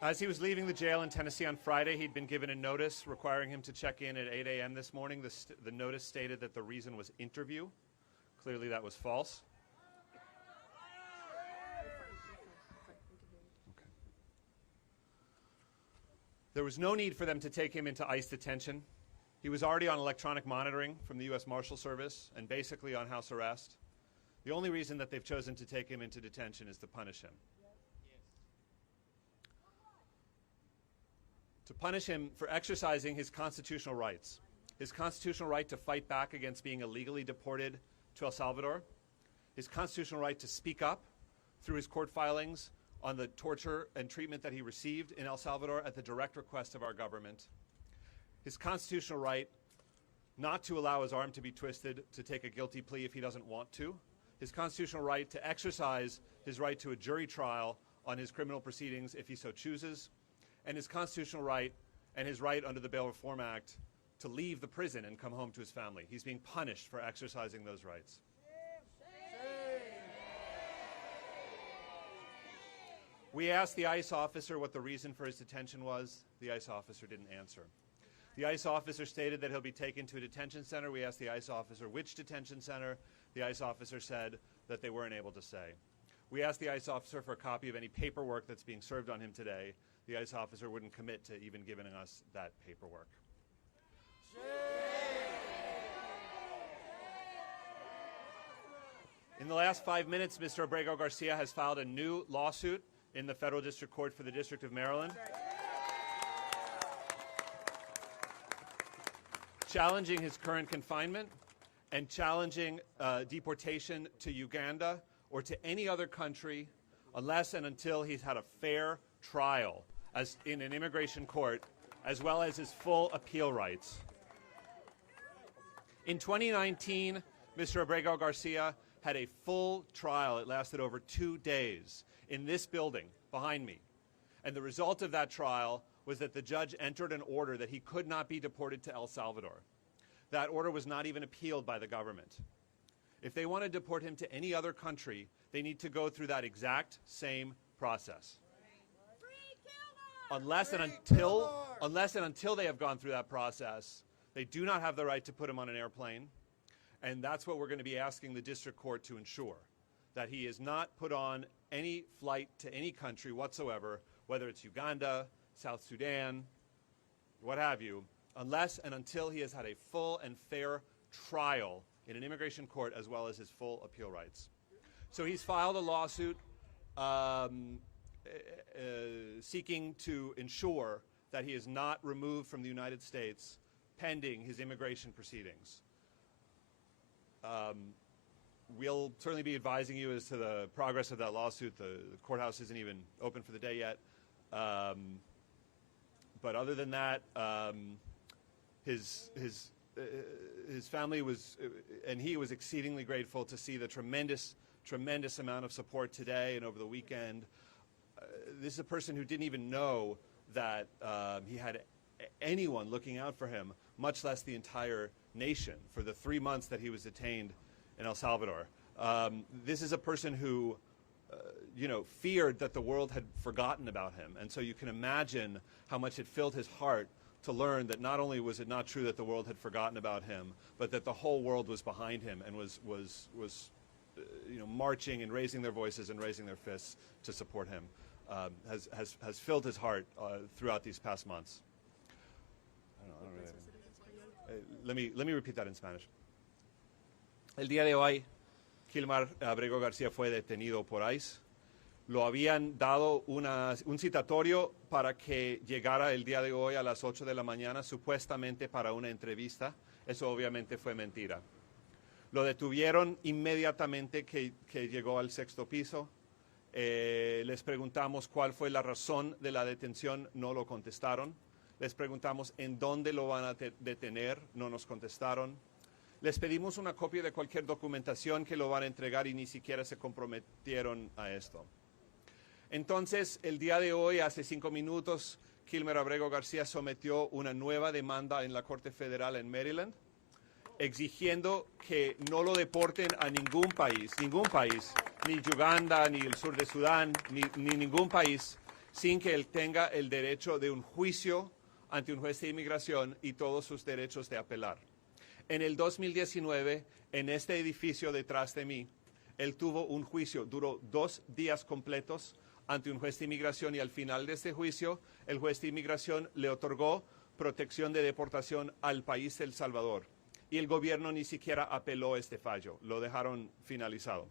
As he was leaving the jail in Tennessee on Friday, he'd been given a notice requiring him to check in at 8 a.m. this morning. The notice stated that the reason was interview. Clearly that was false. Okay. There was no need for them to take him into ICE detention. He was already on electronic monitoring from the U.S. Marshal Service and basically on house arrest. The only reason that they've chosen to take him into detention is to punish him. To punish him for exercising his constitutional rights. His constitutional right to fight back against being illegally deported to El Salvador. His constitutional right to speak up through his court filings on the torture and treatment that he received in El Salvador at the direct request of our government. His constitutional right not to allow his arm to be twisted to take a guilty plea if he doesn't want to. His constitutional right to exercise his right to a jury trial on his criminal proceedings if he so chooses. And his constitutional right and his right under the Bail Reform Act to leave the prison and come home to his family. He's being punished for exercising those rights. We asked the ICE officer what the reason for his detention was. The ICE officer didn't answer. The ICE officer stated that he'll be taken to a detention center. We asked the ICE officer which detention center. The ICE officer said that they weren't able to say. We asked the ICE officer for a copy of any paperwork that's being served on him today. The ICE officer wouldn't commit to even giving us that paperwork. In the last 5 minutes, Mr. Abrego Garcia has filed a new lawsuit in the Federal District Court for the District of Maryland, challenging his current confinement and challenging deportation to Uganda or to any other country unless and until he's had a fair trial as in an immigration court, as well as his full appeal rights. In 2019, Mr. Abrego Garcia had a full trial. It lasted over 2 days in this building behind me. And the result of that trial was that the judge entered an order that he could not be deported to El Salvador. That order was not even appealed by the government. If they want to deport him to any other country, they need to go through that exact same process. Unless and until they have gone through that process, they do not have the right to put him on an airplane. And that's what we're going to be asking the district court to ensure, that he is not put on any flight to any country whatsoever, whether it's Uganda, South Sudan, what have you, unless and until he has had a full and fair trial in an immigration court as well as his full appeal rights. So he's filed a lawsuit seeking to ensure that he is not removed from the United States pending his immigration proceedings. We'll certainly be advising you as to the progress of that lawsuit. The courthouse isn't even open for the day yet. But other than that, his family was, and he was exceedingly grateful to see the tremendous amount of support today and over the weekend. This is a person who didn't even know that he had anyone looking out for him, much less the entire nation, for the 3 months that he was detained in El Salvador. This is a person who, feared that the world had forgotten about him. And so you can imagine how much it filled his heart to learn that not only was it not true that the world had forgotten about him, but that the whole world was behind him and was marching and raising their voices and raising their fists to support him. Has filled his heart throughout these past months. Let me repeat that in Spanish. El día de hoy, Kilmar Abrego Garcia fue detenido por ICE. Lo habían dado un citatorio para que llegara el día de hoy a las 8 de la mañana, supuestamente para una entrevista. Eso obviamente fue mentira. Lo detuvieron inmediatamente que llegó al 6º piso. Les preguntamos cuál fue la razón de la detención, no lo contestaron. Les preguntamos en dónde lo van a detener, no nos contestaron. Les pedimos una copia de cualquier documentación que lo van a entregar y ni siquiera se comprometieron a esto. Entonces, el día de hoy, hace 5 minutos, Kilmar Abrego García sometió una nueva demanda en la Corte Federal en Maryland, exigiendo que no lo deporten a ningún país, ni Uganda, ni el sur de Sudán, ni ningún país, sin que él tenga el derecho de un juicio ante un juez de inmigración y todos sus derechos de apelar. En el 2019, en este edificio detrás de mí, él tuvo un juicio, duró 2 días completos ante un juez de inmigración, y al final de este juicio, el juez de inmigración le otorgó protección de deportación al país de El Salvador. Y el gobierno ni siquiera apeló este fallo, lo dejaron finalizado.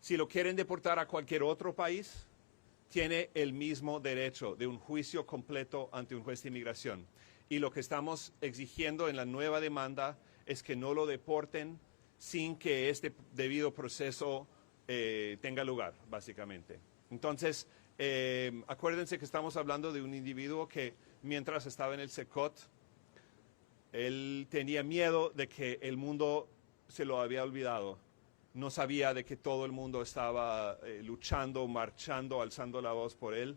Si lo quieren deportar a cualquier otro país, tiene el mismo derecho de un juicio completo ante un juez de inmigración. Y lo que estamos exigiendo en la nueva demanda es que no lo deporten sin que este debido proceso tenga lugar, básicamente. Entonces, acuérdense que estamos hablando de un individuo que mientras estaba en el SECOT, él tenía miedo de que el mundo se lo había olvidado. No sabía de que todo el mundo estaba luchando, marchando, alzando la voz por él.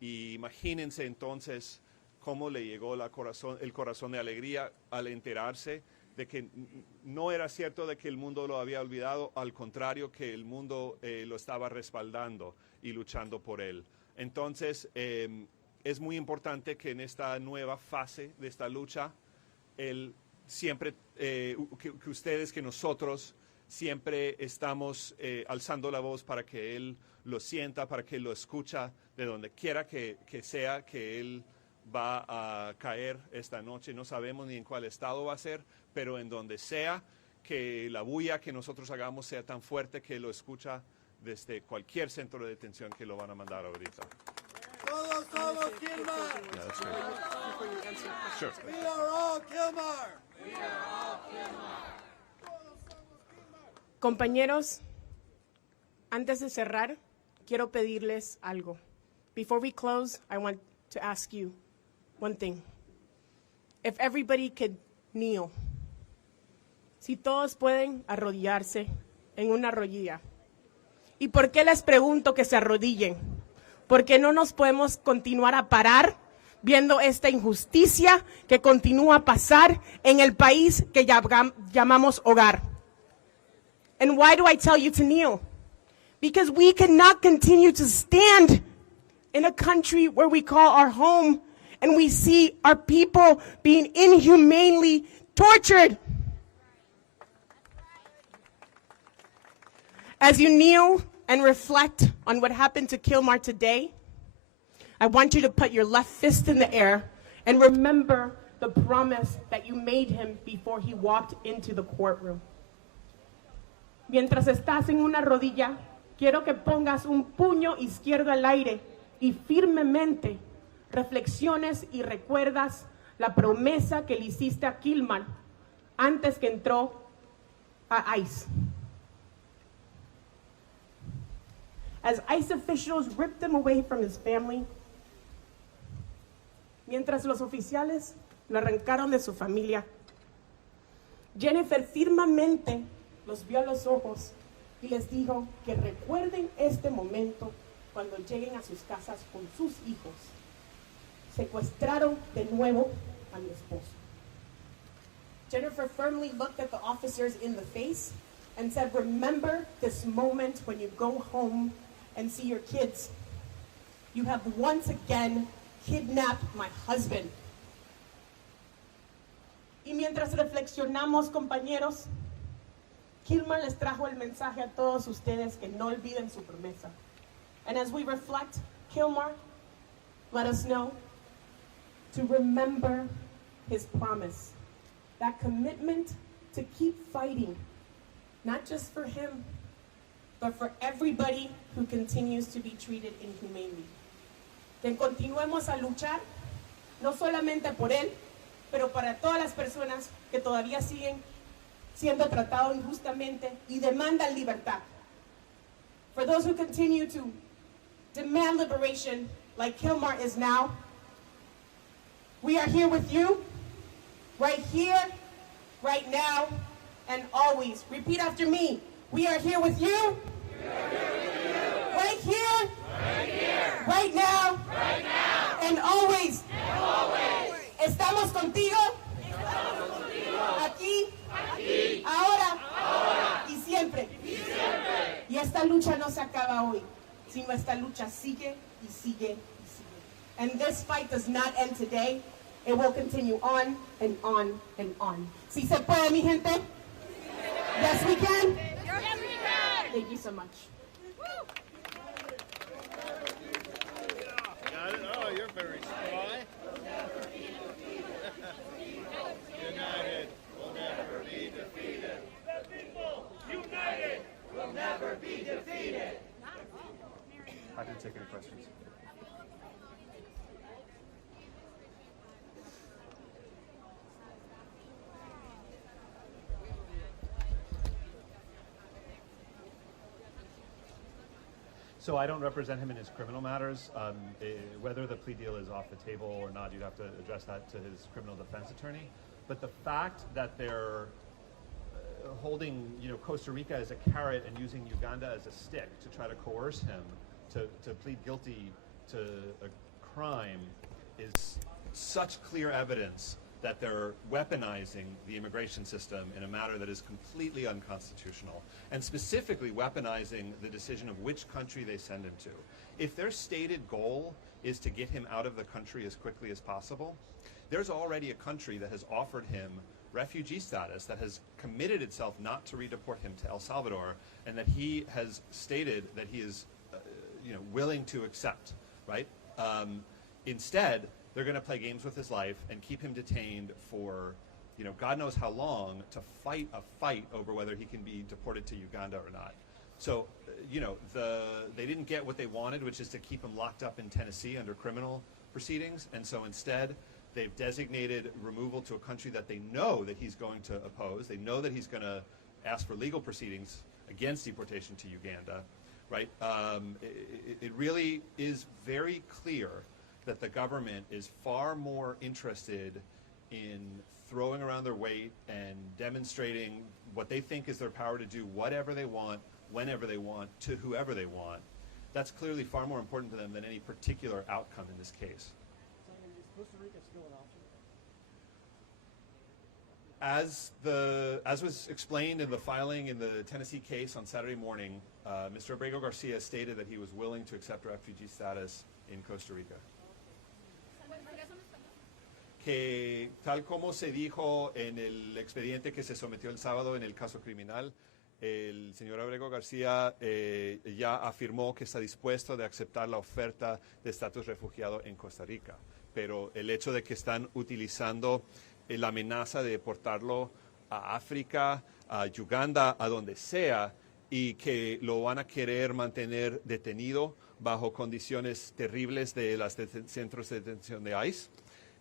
Y imagínense entonces cómo le llegó el corazón de alegría al enterarse de que no era cierto de que el mundo lo había olvidado, al contrario, que el mundo lo estaba respaldando y luchando por él. Entonces, es muy importante que en esta nueva fase de esta lucha, él siempre, que ustedes, que nosotros, siempre estamos alzando la voz para que él lo sienta, para que lo escucha de donde quiera que sea que él va a caer esta noche. No sabemos ni en cuál estado va a ser, pero en donde sea, que la bulla que nosotros hagamos sea tan fuerte que lo escucha desde cualquier centro de detención que lo van a mandar ahorita. Todos somos Kilmar. Yeah, that's great. Sure. We are all Kilmar. Compañeros, antes de cerrar, quiero pedirles algo. Before we close, I want to ask you one thing. If everybody could kneel. Si todos pueden arrodillarse en una rodilla. ¿Y por qué les pregunto que se arrodillen? Porque no nos podemos continuar a parar viendo esta injusticia que continúa a pasar en el país que llamamos hogar. And why do I tell you to kneel? Because we cannot continue to stand in a country where we call our home and we see our people being inhumanely tortured. As you kneel and reflect on what happened to Kilmar today, I want you to put your left fist in the air and remember the promise that you made him before he walked into the courtroom. Mientras estás en una rodilla, quiero que pongas un puño izquierdo al aire y firmemente reflexiones y recuerdas la promesa que le hiciste a Kilmar antes que entró a ICE. As ICE officials ripped him away from his family, mientras los oficiales lo arrancaron de su familia, Jennifer firmemente los vio a los ojos y les dijo que recuerden este momento cuando lleguen a sus casas con sus hijos. Secuestraron de nuevo a mi esposo. Jennifer firmly looked at the officers in the face and said, remember this moment when you go home and see your kids. You have once again kidnapped my husband. Y mientras reflexionamos, compañeros, Kilmar les trajo el mensaje a todos ustedes que no olviden su promesa. And as we reflect, Kilmar, let us know to remember his promise, that commitment to keep fighting, not just for him, but for everybody who continues to be treated inhumanely. Que continuemos a luchar, no solamente por él, pero para todas las personas que todavía siguen siendo tratados injustamente y demandan libertad. For those who continue to demand liberation, like Kilmar is now, we are here with you, right here, right now, and always. Repeat after me. We are here with you. Right here, right now, and always. Estamos contigo, aquí, ahora y siempre. Y esta lucha no se acaba hoy, sino esta lucha sigue y sigue y sigue. And this fight does not end today. It will continue on and on and on. ¿Sí se puede, mi gente? Yes, we can? Yes, we can! Thank you so much. Got it? Oh, you're very spry. United will never be defeated. The people united will never be defeated. Happy to take any questions. So I don't represent him in his criminal matters. Whether the plea deal is off the table or not, you'd have to address that to his criminal defense attorney. But the fact that they're holding, Costa Rica as a carrot and using Uganda as a stick to try to coerce him to plead guilty to a crime is such clear evidence that they're weaponizing the immigration system in a manner that is completely unconstitutional, and specifically weaponizing the decision of which country they send him to. If their stated goal is to get him out of the country as quickly as possible, there's already a country that has offered him refugee status, that has committed itself not to redeport him to El Salvador, and that he has stated that he is willing to accept, right? Instead, they're going to play games with his life and keep him detained for, God knows how long, to fight a fight over whether he can be deported to Uganda or not. So, they didn't get what they wanted, which is to keep him locked up in Tennessee under criminal proceedings. And so instead, they've designated removal to a country that they know that he's going to oppose. They know that he's going to ask for legal proceedings against deportation to Uganda, right? It really is very clear that the government is far more interested in throwing around their weight and demonstrating what they think is their power to do whatever they want, whenever they want, to whoever they want. That's clearly far more important to them than any particular outcome in this case. Is Costa Rica still an option? As was explained in the filing in the Tennessee case on Saturday morning, Mr. Abrego Garcia stated that he was willing to accept refugee status in Costa Rica. Que tal como se dijo en el expediente que se sometió el sábado en el caso criminal, el señor Abrego García ya afirmó que está dispuesto de aceptar la oferta de estatus refugiado en Costa Rica, pero el hecho de que están utilizando la amenaza de deportarlo a África, a Uganda, a donde sea, y que lo van a querer mantener detenido bajo condiciones terribles de los centros de detención de ICE,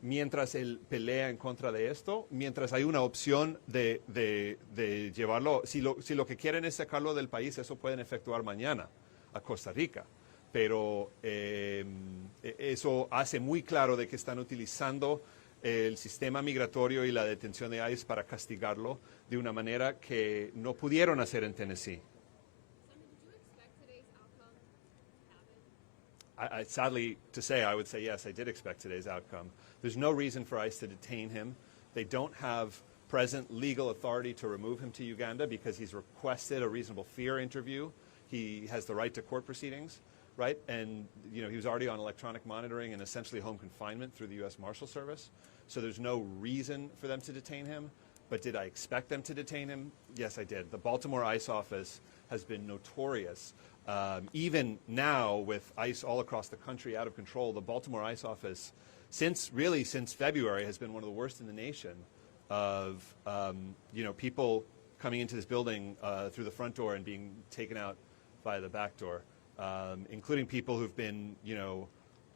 mientras él pelea en contra de esto, mientras hay una opción de llevarlo, si lo que quieren es sacarlo del país, eso pueden efectuar mañana a Costa Rica. Pero eso hace muy claro de que están utilizando el sistema migratorio y la detención de ICE para castigarlo de una manera que no pudieron hacer en Tennessee. Sadly to say, I would say yes, I did expect today's outcome. There's no reason for ICE to detain him. They don't have present legal authority to remove him to Uganda because he's requested a reasonable fear interview. He has the right to court proceedings, right? And he was already on electronic monitoring and essentially home confinement through the U.S. Marshal Service. So there's no reason for them to detain him. But did I expect them to detain him? Yes, I did. The Baltimore ICE office has been notorious. Even now, with ICE all across the country out of control, the Baltimore ICE office, since February, has been one of the worst in the nation of people coming into this building through the front door and being taken out via the back door, including people who've been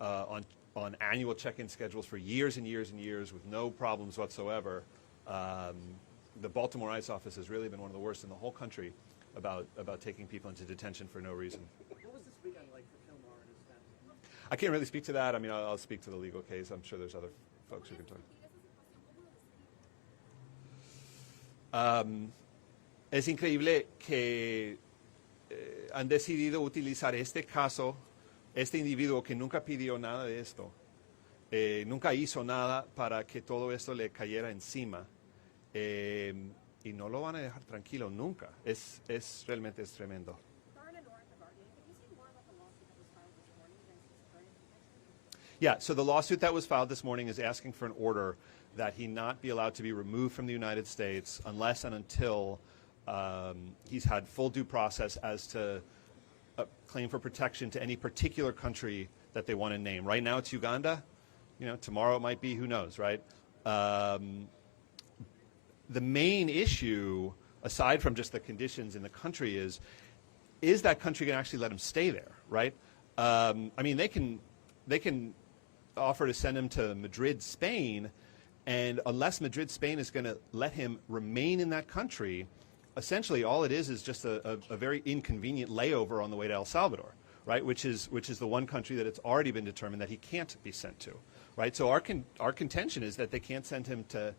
on annual check-in schedules for years and years and years with no problems whatsoever. The Baltimore ICE office has really been one of the worst in the whole country about taking people into detention for no reason. What was this weekend like for Kilmar and his family? I can't really speak to that. I mean, I'll speak to the legal case. I'm sure there's other folks who can talk. Es increíble que han decidido utilizar este caso, este individuo que nunca pidió nada de esto, nunca hizo nada para que todo esto le cayera encima. Y no lo van a dejar tranquilo nunca. Realmente es tremendo. Yeah, so the lawsuit that was filed this morning is asking for an order that he not be allowed to be removed from the United States unless and until he's had full due process as to claim for protection to any particular country that they want to name. Right now it's Uganda. You know, tomorrow it might be, who knows, right? The main issue, aside from just the conditions in the country, is that country going to actually let him stay there, right? I mean, they can offer to send him to Madrid, Spain, and unless Madrid, Spain is going to let him remain in that country, essentially all it is just a very inconvenient layover on the way to El Salvador, right? Which is the one country that it's already been determined that he can't be sent to, right? So our contention is that they can't send him to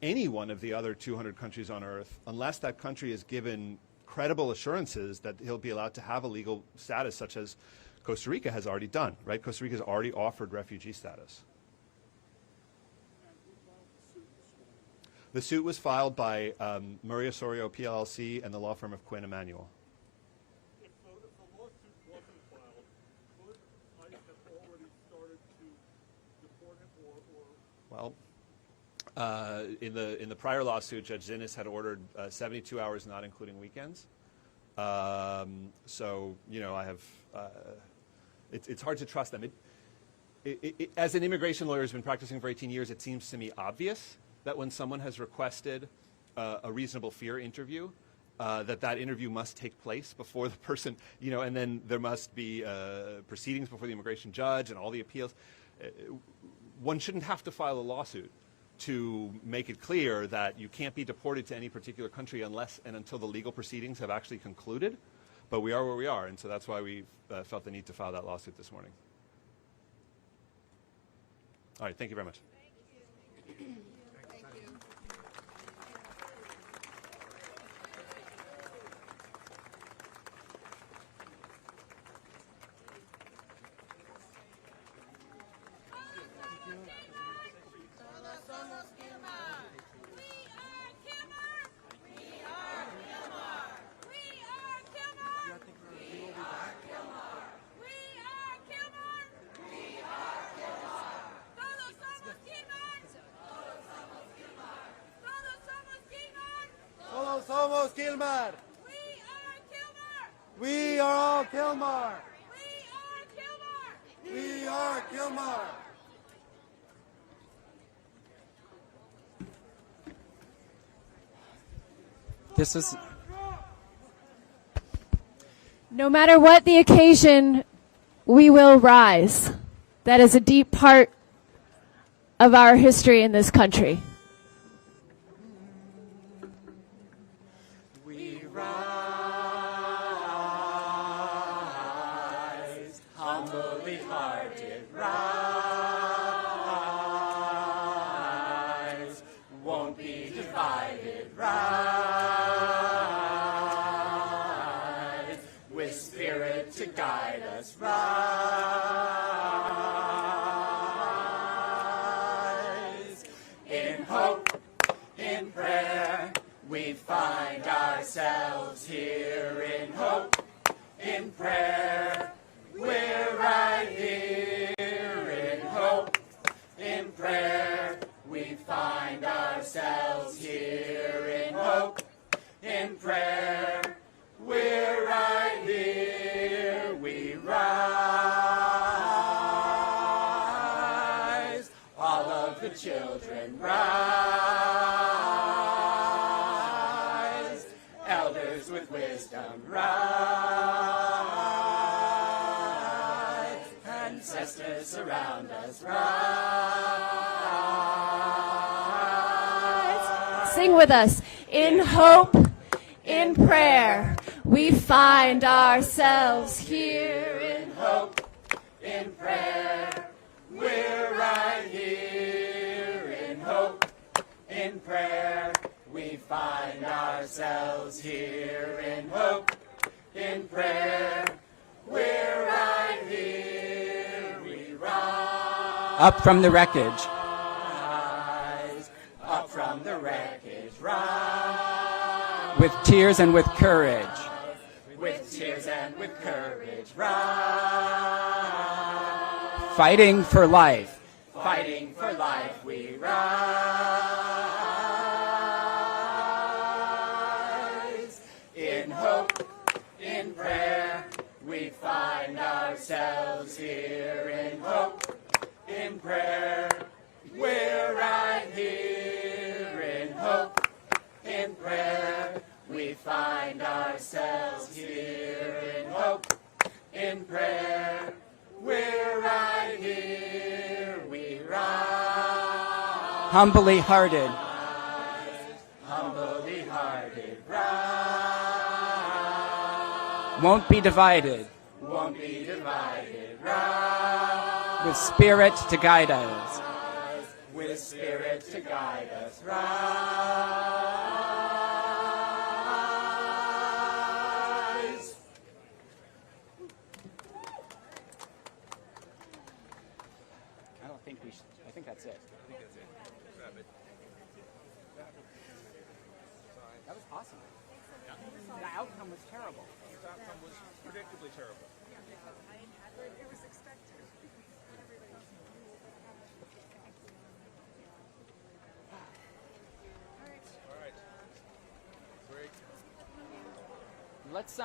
any one of the other 200 countries on earth unless that country is given credible assurances that he'll be allowed to have a legal status, such as Costa Rica has already done, right? Costa Rica has already offered refugee status. The suit was filed by Murray Osorio PLLC and the law firm of Quinn Emanuel. If the lawsuit wasn't filed, could ICE have already started to deport him Well, in the prior lawsuit, Judge Zinnes had ordered 72 hours, not including weekends. So, you know, I have, it's hard to trust them. As an immigration lawyer who's been practicing for 18 years, it seems to me obvious that when someone has requested a reasonable fear interview, that interview must take place before the person, you know, and then there must be proceedings before the immigration judge and all the appeals. One shouldn't have to file a lawsuit to make it clear that you can't be deported to any particular country unless and until the legal proceedings have actually concluded. But we are where we are, and so that's why we felt the need to file that lawsuit this morning. All right, thank you very much. Somos Kilmar. We are all Kilmar. We are Kilmar. This is. No matter what the occasion, we will rise. That is a deep part of our history in this country. Children rise, elders with wisdom rise, ancestors surround us rise. Sing with us. In hope, in prayer, we find ourselves here. In hope, in prayer, we're right here. In prayer, we find ourselves here. In hope, in prayer, we're right here. We rise. Up from the wreckage. Up from the wreckage, rise. With tears and with courage. With tears and with courage, rise. Fighting for life. Fighting for life we rise. In hope, in prayer, we find ourselves here. In hope, in prayer, we're right here. In hope, in prayer, we find ourselves here. In hope, in prayer, we're right here. We rise. Humbly hearted. Humbly hearted, rise. Won't be divided. Won't be divided, rise. With spirit to guide us. With spirit to guide us, rise. I don't think we should. I think that's it. That was awesome. The outcome was terrible. The outcome was predictably terrible. It was expected. All right. Great. Let's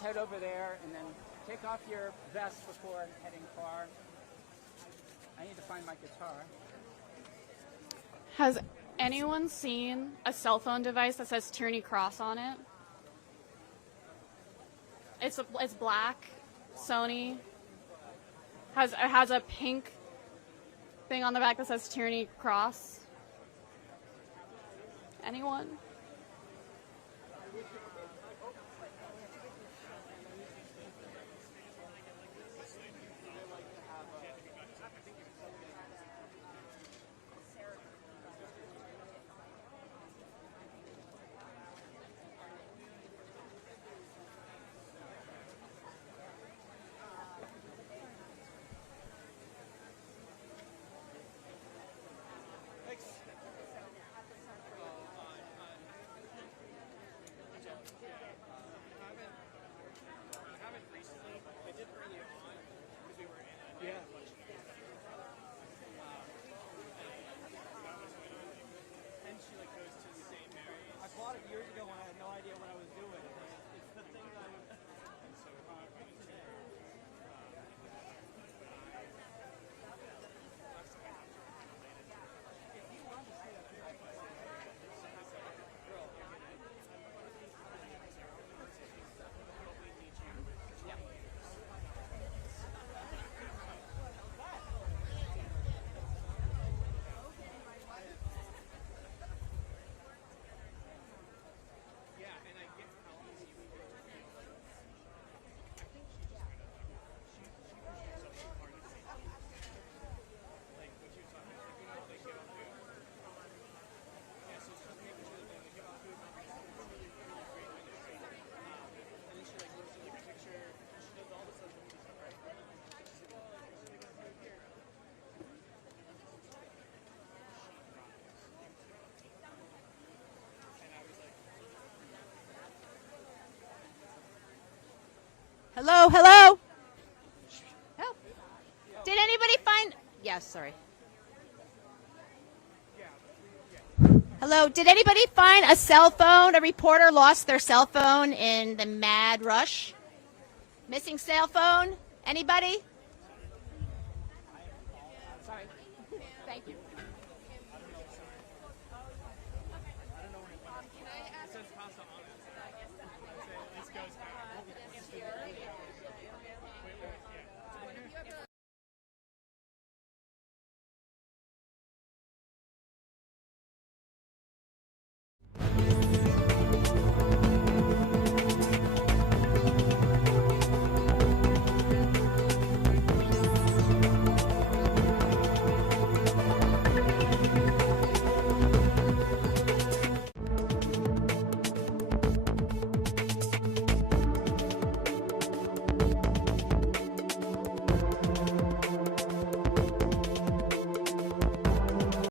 head over there and then take off your vest before heading far. I need to find my guitar. Has anyone seen a cell phone device that says Tyranny Cross on it? It's black. Sony has a pink thing on the back that says Tyranny Cross. Anyone? Hello, hello. Oh. Did anybody find? Yes, sorry. Hello, did anybody find a cell phone? A reporter lost their cell phone in the mad rush. Missing cell phone? Anybody?